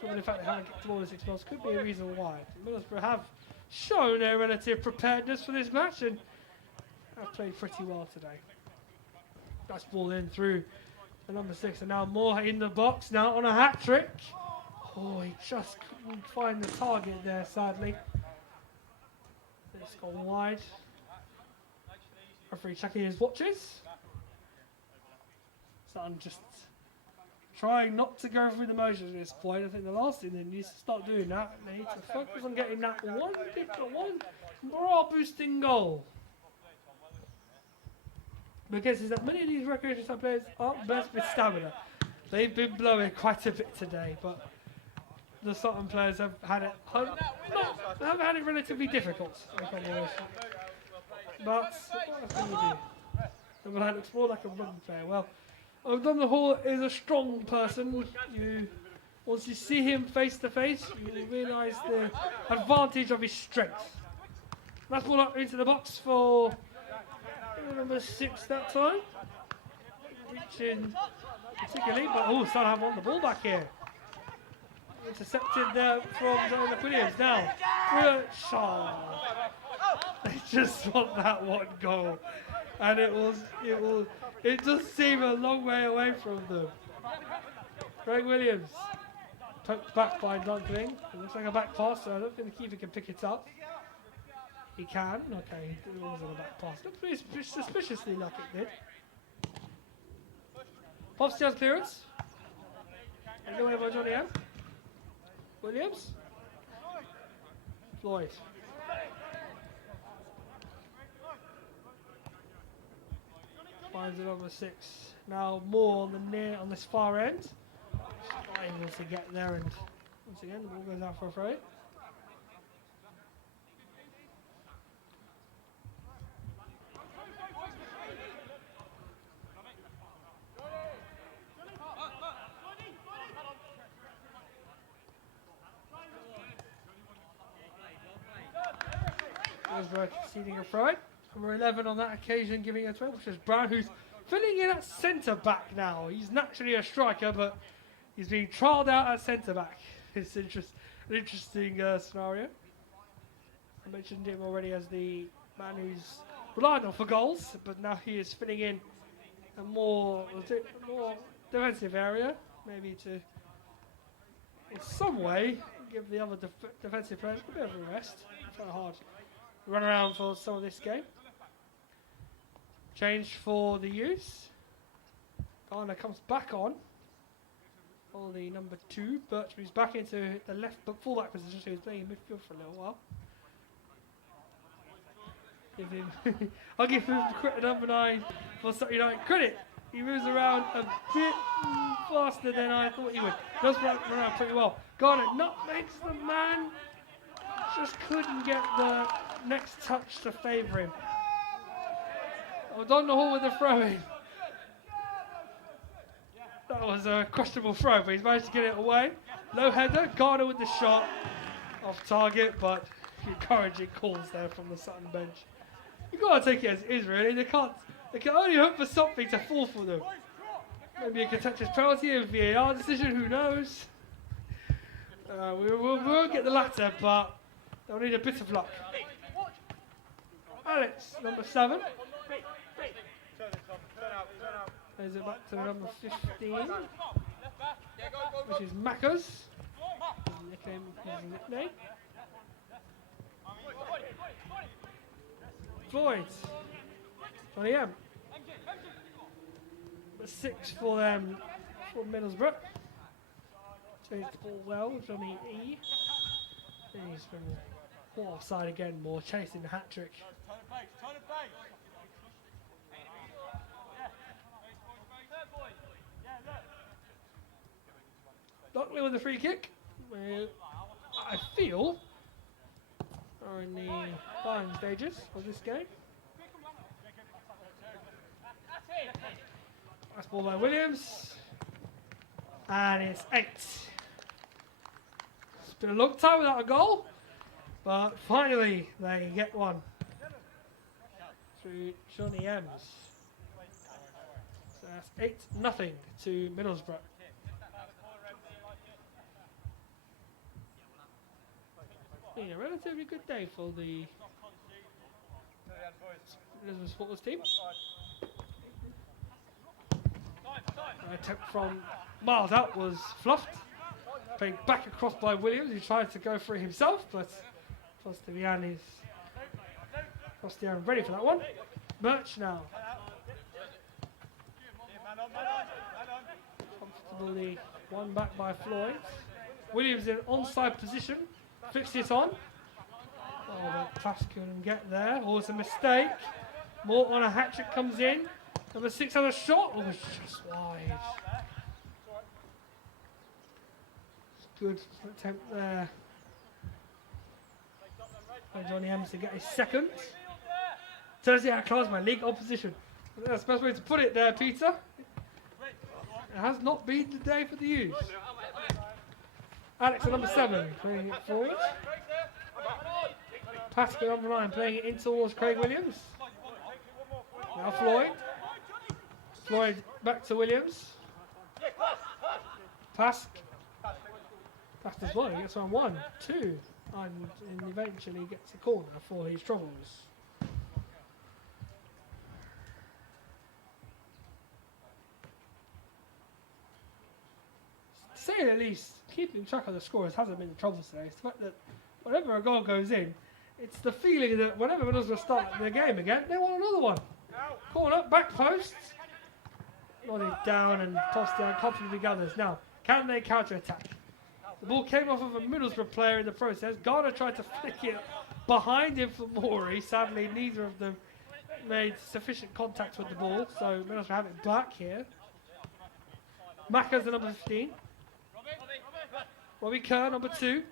from the fact they haven't kicked the ball in 6 months could be a reason why. Middlesbrough have shown their relative preparedness for this match and have played pretty well today. That's ball in through the number 6, and now Moore in the box now on a hat trick. Oh, he just couldn't find the target there, sadly. It's gone wide. Referee checking his watches. Sutton just trying not to go through the motions at this point. I think the last thing they need to start doing that. They need to focus on getting that one morale boosting goal. Because is that many of these recreation side players aren't blessed with stamina. They've been blowing quite a bit today, but the Sutton players have had it relatively difficult. But what can you do? And we'll looks more like a run player. Well, O'Donnell Hall is a strong person. Once you see him face to face, you will realise the advantage of his strength. That's ball up into the box for number 6 that time. Reaching particularly, but Sutton have won the ball back here. Intercepted there from Jonathan Williams. Now, they just want that one goal, and it does seem a long way away from them. Greg Williams poked back by Dunkling. It looks like a back pass, so I don't think the keeper can pick it up. He can. Okay, it wasn't a back pass. Looked pretty suspiciously like it did. Popstar's clearance. And away by Johnny M. Williams. Floyd. Finds it number 6. Now more on this far end. Able to get there, and once again the ball goes out for a throw. Middlesbrough conceding a throw. Number 11 on that occasion giving a 12, which is Brown, who's filling in at centre back now. He's naturally a striker, but he's being trialled out at centre back. It's an interesting scenario. I mentioned him already as the man who's relied on for goals, but now he is filling in a more defensive area, maybe to, in some way, give the other defensive players a bit of a rest. It's kind of hard to run around for some of this game. Change for the use. Garner comes back on. For the number 2, Birchby's back into the left fullback position, so he's playing in midfield for a little while. I'll give him number 9 for Sutton United credit. He moves around a bit faster than I thought he would. Does run around pretty well. Garner nutmegs the man. Just couldn't get the next touch to favour him. O'Donnell Hall with the throw-in. That was a questionable throw, but he's managed to get it away. Low header, Garner with the shot off target, but encouraging calls there from the Sutton bench. You've got to take it as it is, really. They can only hope for something to fall for them. Maybe a contentious penalty, a VAR decision, who knows? We won't get the latter, but they'll need a bit of luck. Alex, number 7. There's it back to number 15, which is Mackers. His nickname. Floyd. Johnny M. Number 6 for them for Middlesbrough. Chased the ball well, Johnny E. And he's been offside again, more chasing the hat trick. Lockley with the free kick. I feel are in the final stages of this game. That's ball by Williams. And it's 8. It's been a long time without a goal. But finally, they get one through Johnny Ems. So that's 8-0 to Middlesbrough. Yeah, a relatively good day for the Middlesbrough Supporters team. An attempt from miles out was fluffed. Played back across by Williams, who tried to go for it himself, but Postian is ready for that one. Birch now. Comfortably won back by Floyd. Williams in onside position. Fixed it on. Oh, the pass couldn't get there. Oh, it's a mistake. Morton on a hat-trick comes in. Number 6 on a shot. Oh, it's just wide. Good attempt there. And Johnny Ems to get his second. Tells you how close my league opposition. That's the best way to put it there, Peter. It has not been the day for the U's. Alex at number 7, playing it forward. Pascal number 9, playing it in towards Craig Williams. Now Floyd. Floyd back to Williams. Pass as well, he gets on 1, 2, and eventually gets a corner for his troubles. To say at least, keeping track of the scores hasn't been the trouble today. It's the fact that whenever a goal goes in, it's the feeling that whenever Middlesbrough start the game again, they want another one. Corner, back post. Nodded down and tossed down confidently gathers. Now, can they counter-attack? The ball came off of a Middlesbrough player in the process. Garner tried to flick it behind him for Morey. Sadly, neither of them made sufficient contact with the ball, so Middlesbrough have it back here. Macca's the number 15. Robbie Kerr, number 2.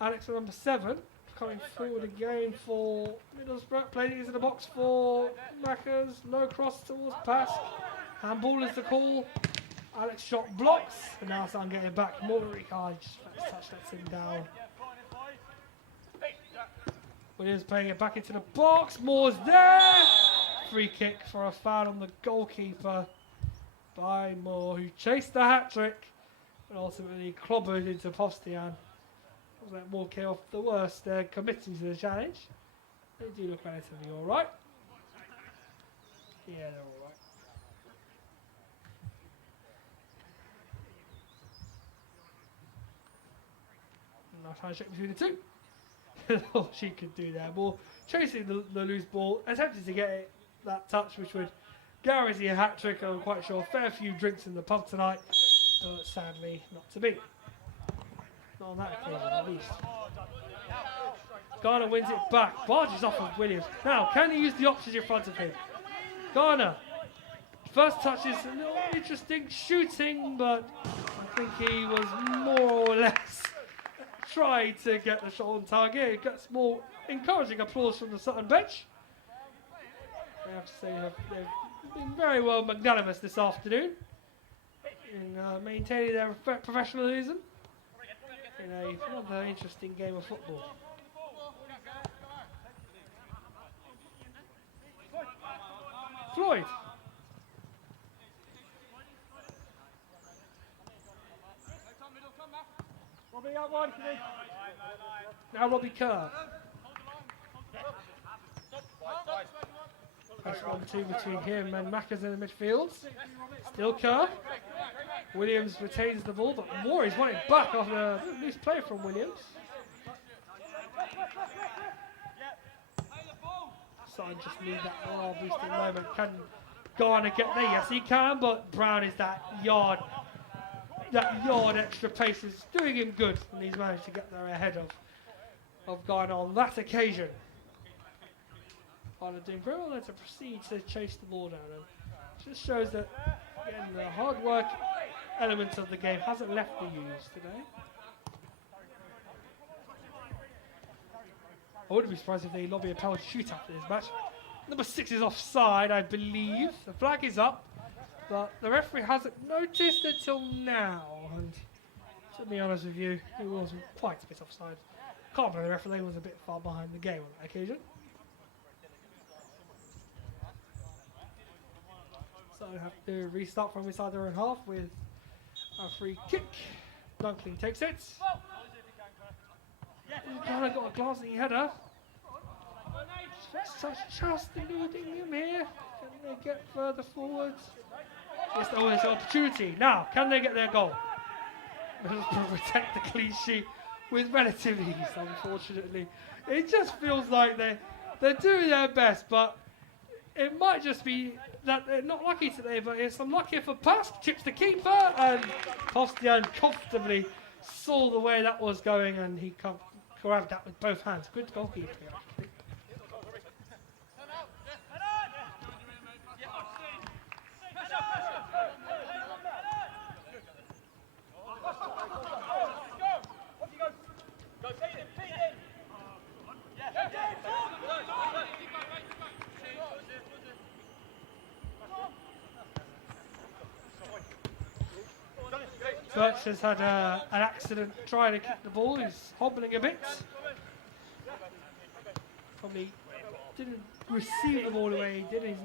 Alex, the number 7. Coming forward again for Middlesbrough. Playing it into the box for Macca's. Low cross towards Pask. Handball is the call. Alex shot blocks. And now Sam getting back. Morey, just touch lets him down. Williams playing it back into the box. Moore's there. Free kick for a foul on the goalkeeper by Moore, who chased the hat-trick and ultimately clobbered into Postian. That Moore came off the worst committing to the challenge. They do look relatively alright. Yeah, they're alright. Nice handshake between the two. All she could do there. Moore chasing the loose ball, attempted to get it that touch, which would guarantee a hat-trick. I'm quite sure a fair few drinks in the pub tonight, but sadly not to be. Not on that occasion, at least. Garner wins it back. Barges off of Williams. Now, can he use the options in front of him? Garner. First touch is a little interesting shooting, but I think he was more or less trying to get the shot on target. It gets more encouraging applause from the Sutton bench. I have to say they've been very well magnanimous this afternoon in maintaining their professionalism in another interesting game of football. Floyd. Now Robbie Kerr. That's 1-2 between him and Macca's in the midfield. Still Kerr. Williams retains the ball, but Moore is wanting back after a loose play from Williams. Sutton just need that morale boosting moment. Can Garner get there? Yes, he can, but Brown is that yard extra pace is doing him good, and he's managed to get there ahead of Garner on that occasion. Garner doing very well there to proceed to chase the ball down. And just shows that again, the hard work element of the game hasn't left the U's today. I wouldn't be surprised if they lobby a penalty shoot after this match. Number 6 is offside, I believe. The flag is up, but the referee hasn't noticed until now. And To be honest with you, he was quite a bit offside. Can't believe the referee was a bit far behind the game on that occasion. So I have to restart from inside their own half with a free kick. Dunkley takes it. He's kind of got a glancing header. Such just eluding him here. Can they get further forward? It's always an opportunity. Now, can they get their goal? Middlesbrough protect the clean sheet with relative ease, unfortunately. It just feels like they're doing their best, but it might just be that they're not lucky today, but it's unlucky for pass, chips the keeper, and Costian comfortably saw the way that was going, and he grabbed that with both hands. Good goalkeeper, actually. Birch has had an accident trying to kick the ball. He's hobbling a bit. Probably didn't receive the ball the way he did. He's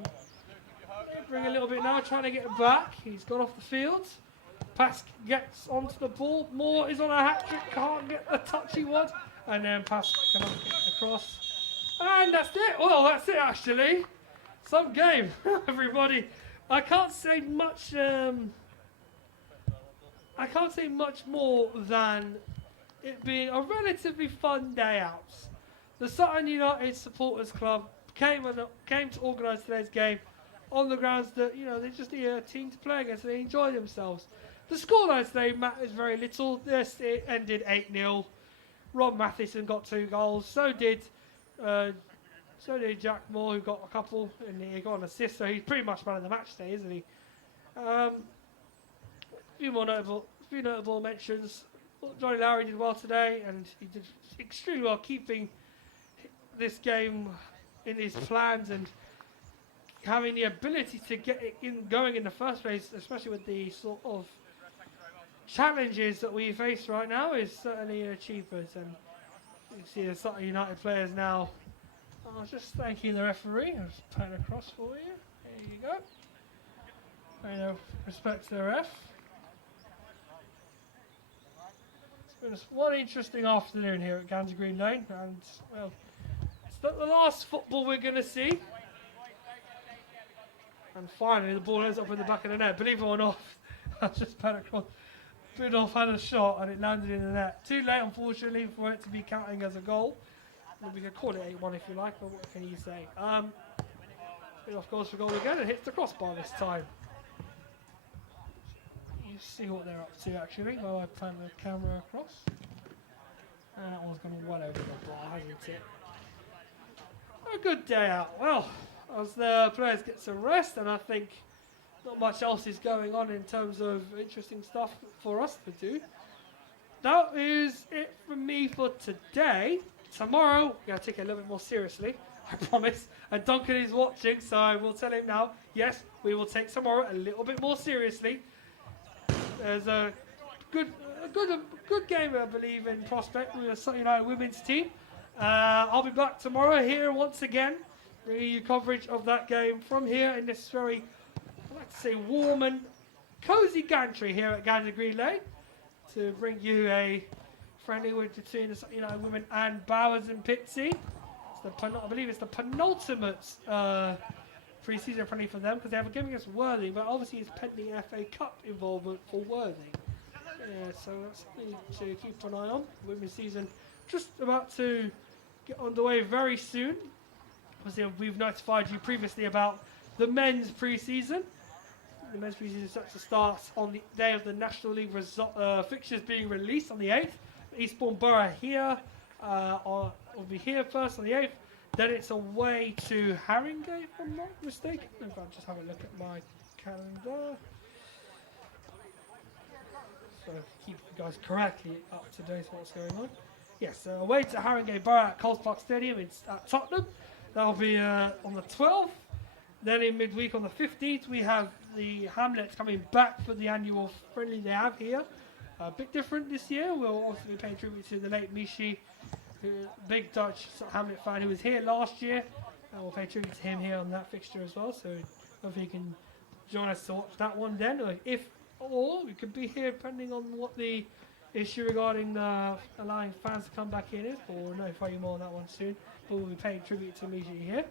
bring a little bit now, trying to get it back. He's gone off the field. Pass gets onto the ball. Moore is on a hat trick. Can't get the touch he wants. And then pass cannot get across. And that's it. Well, that's it actually. Some game, everybody. I can't say much. I can't say much more than it being a relatively fun day out. The Sutton United Supporters Club came to organise today's game on the grounds that they just need a team to play against. They enjoy themselves. The scoreline today matters very little. This it ended 8-0. Rob Mathieson got 2 goals. So did Jack Moore, who got a couple, and he got an assist. So he's pretty much man of the match today, isn't he? Few notable mentions. Johnny Lowry did well today, and he did extremely well keeping this game in his plans and having the ability to get it going in the first place, especially with the sort of challenges that we face right now, is certainly an achievement. And you can see the Sutton United players now. I was just thanking the referee. I'll just pan across for you. There you go. Respect to the ref. It's been one interesting afternoon here at Gander Green Lane, and well, it's not the last football we're going to see. And finally, the ball ends up in the back of the net. Believe it or not, I just pan across. Bidoff had a shot and it landed in the net. Too late, unfortunately, for it to be counting as a goal. And we could call it 8-1 if you like, but what can you say? Bidoff goes for goal again and hits the crossbar this time. See what they're up to actually while I pan the camera across. And that one's gone well over the bar, hasn't it? A good day out. Well, as the players get some rest, and I think not much else is going on in terms of interesting stuff for us to do. That is it from me for today. Tomorrow, we're going to take it a little bit more seriously, I promise. And Duncan is watching, so I will tell him now, yes, we will take tomorrow a little bit more seriously. There's a good game, I believe, in prospect with the Sutton United women's team. I'll be back tomorrow here once again, bringing you coverage of that game from here in this very, I'd like to say, warm and cosy gantry here at Gander Green Lane, to bring you a friendly between the Sutton United women and Bowers and Pitsea. I believe it's the penultimate pre-season friendly for them, because they have a game against Worthing, but obviously it's pending FA Cup involvement for Worthing. Yeah, so that's something to keep an eye on. Women's season just about to get underway very soon. Obviously, we've notified you previously about the men's pre-season. The men's pre-season is set to start on the day of the National League fixtures being released on the 8th. Eastbourne Borough here will be here first on the 8th. Then it's away to Haringey, if I'm not mistaken. I'll just have a look at my calendar. So keep you guys correctly up to date with what's going on. Yes, away to Haringey Borough at Coles Park Stadium at Tottenham. That'll be on the 12th. Then in midweek on the 15th, we have the Hamlets coming back for the annual friendly they have here A bit different this year. We'll also be paying tribute to the late Michi, big Dutch Hamlet fan who was here last year. And we'll pay tribute to him here on that fixture as well. So hopefully you can join us to watch that one then. Or we could be here depending on what the issue regarding allowing fans to come back in is. But we'll notify you more on that one soon. But we'll be paying tribute to Michi here.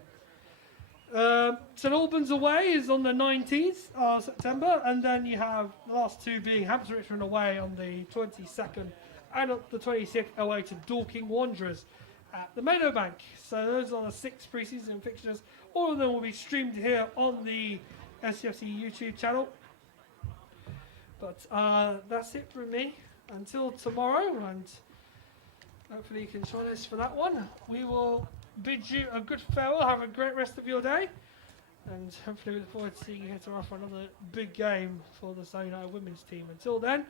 St Albans away is on the 19th of September, and then you have the last two being Hampton Richmond away on the 22nd and on the 26th away to Dorking Wanderers at the Meadowbank. So those are the 6 pre-season fixtures. All of them will be streamed here on the SCFC YouTube channel. But that's it from me until tomorrow, and hopefully you can join us for that one. We will bid you a good farewell. Have a great rest of your day, and hopefully we look forward to seeing you here tomorrow for another big game for the Sutton United women's team. Until then,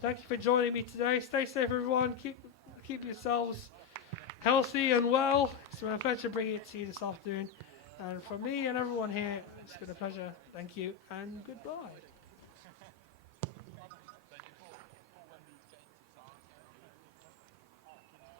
thank you for joining me today. Stay safe, everyone. Keep yourselves healthy and well. It's been a pleasure bringing it to you this afternoon, and from me and everyone here, it's been a pleasure. Thank you and goodbye.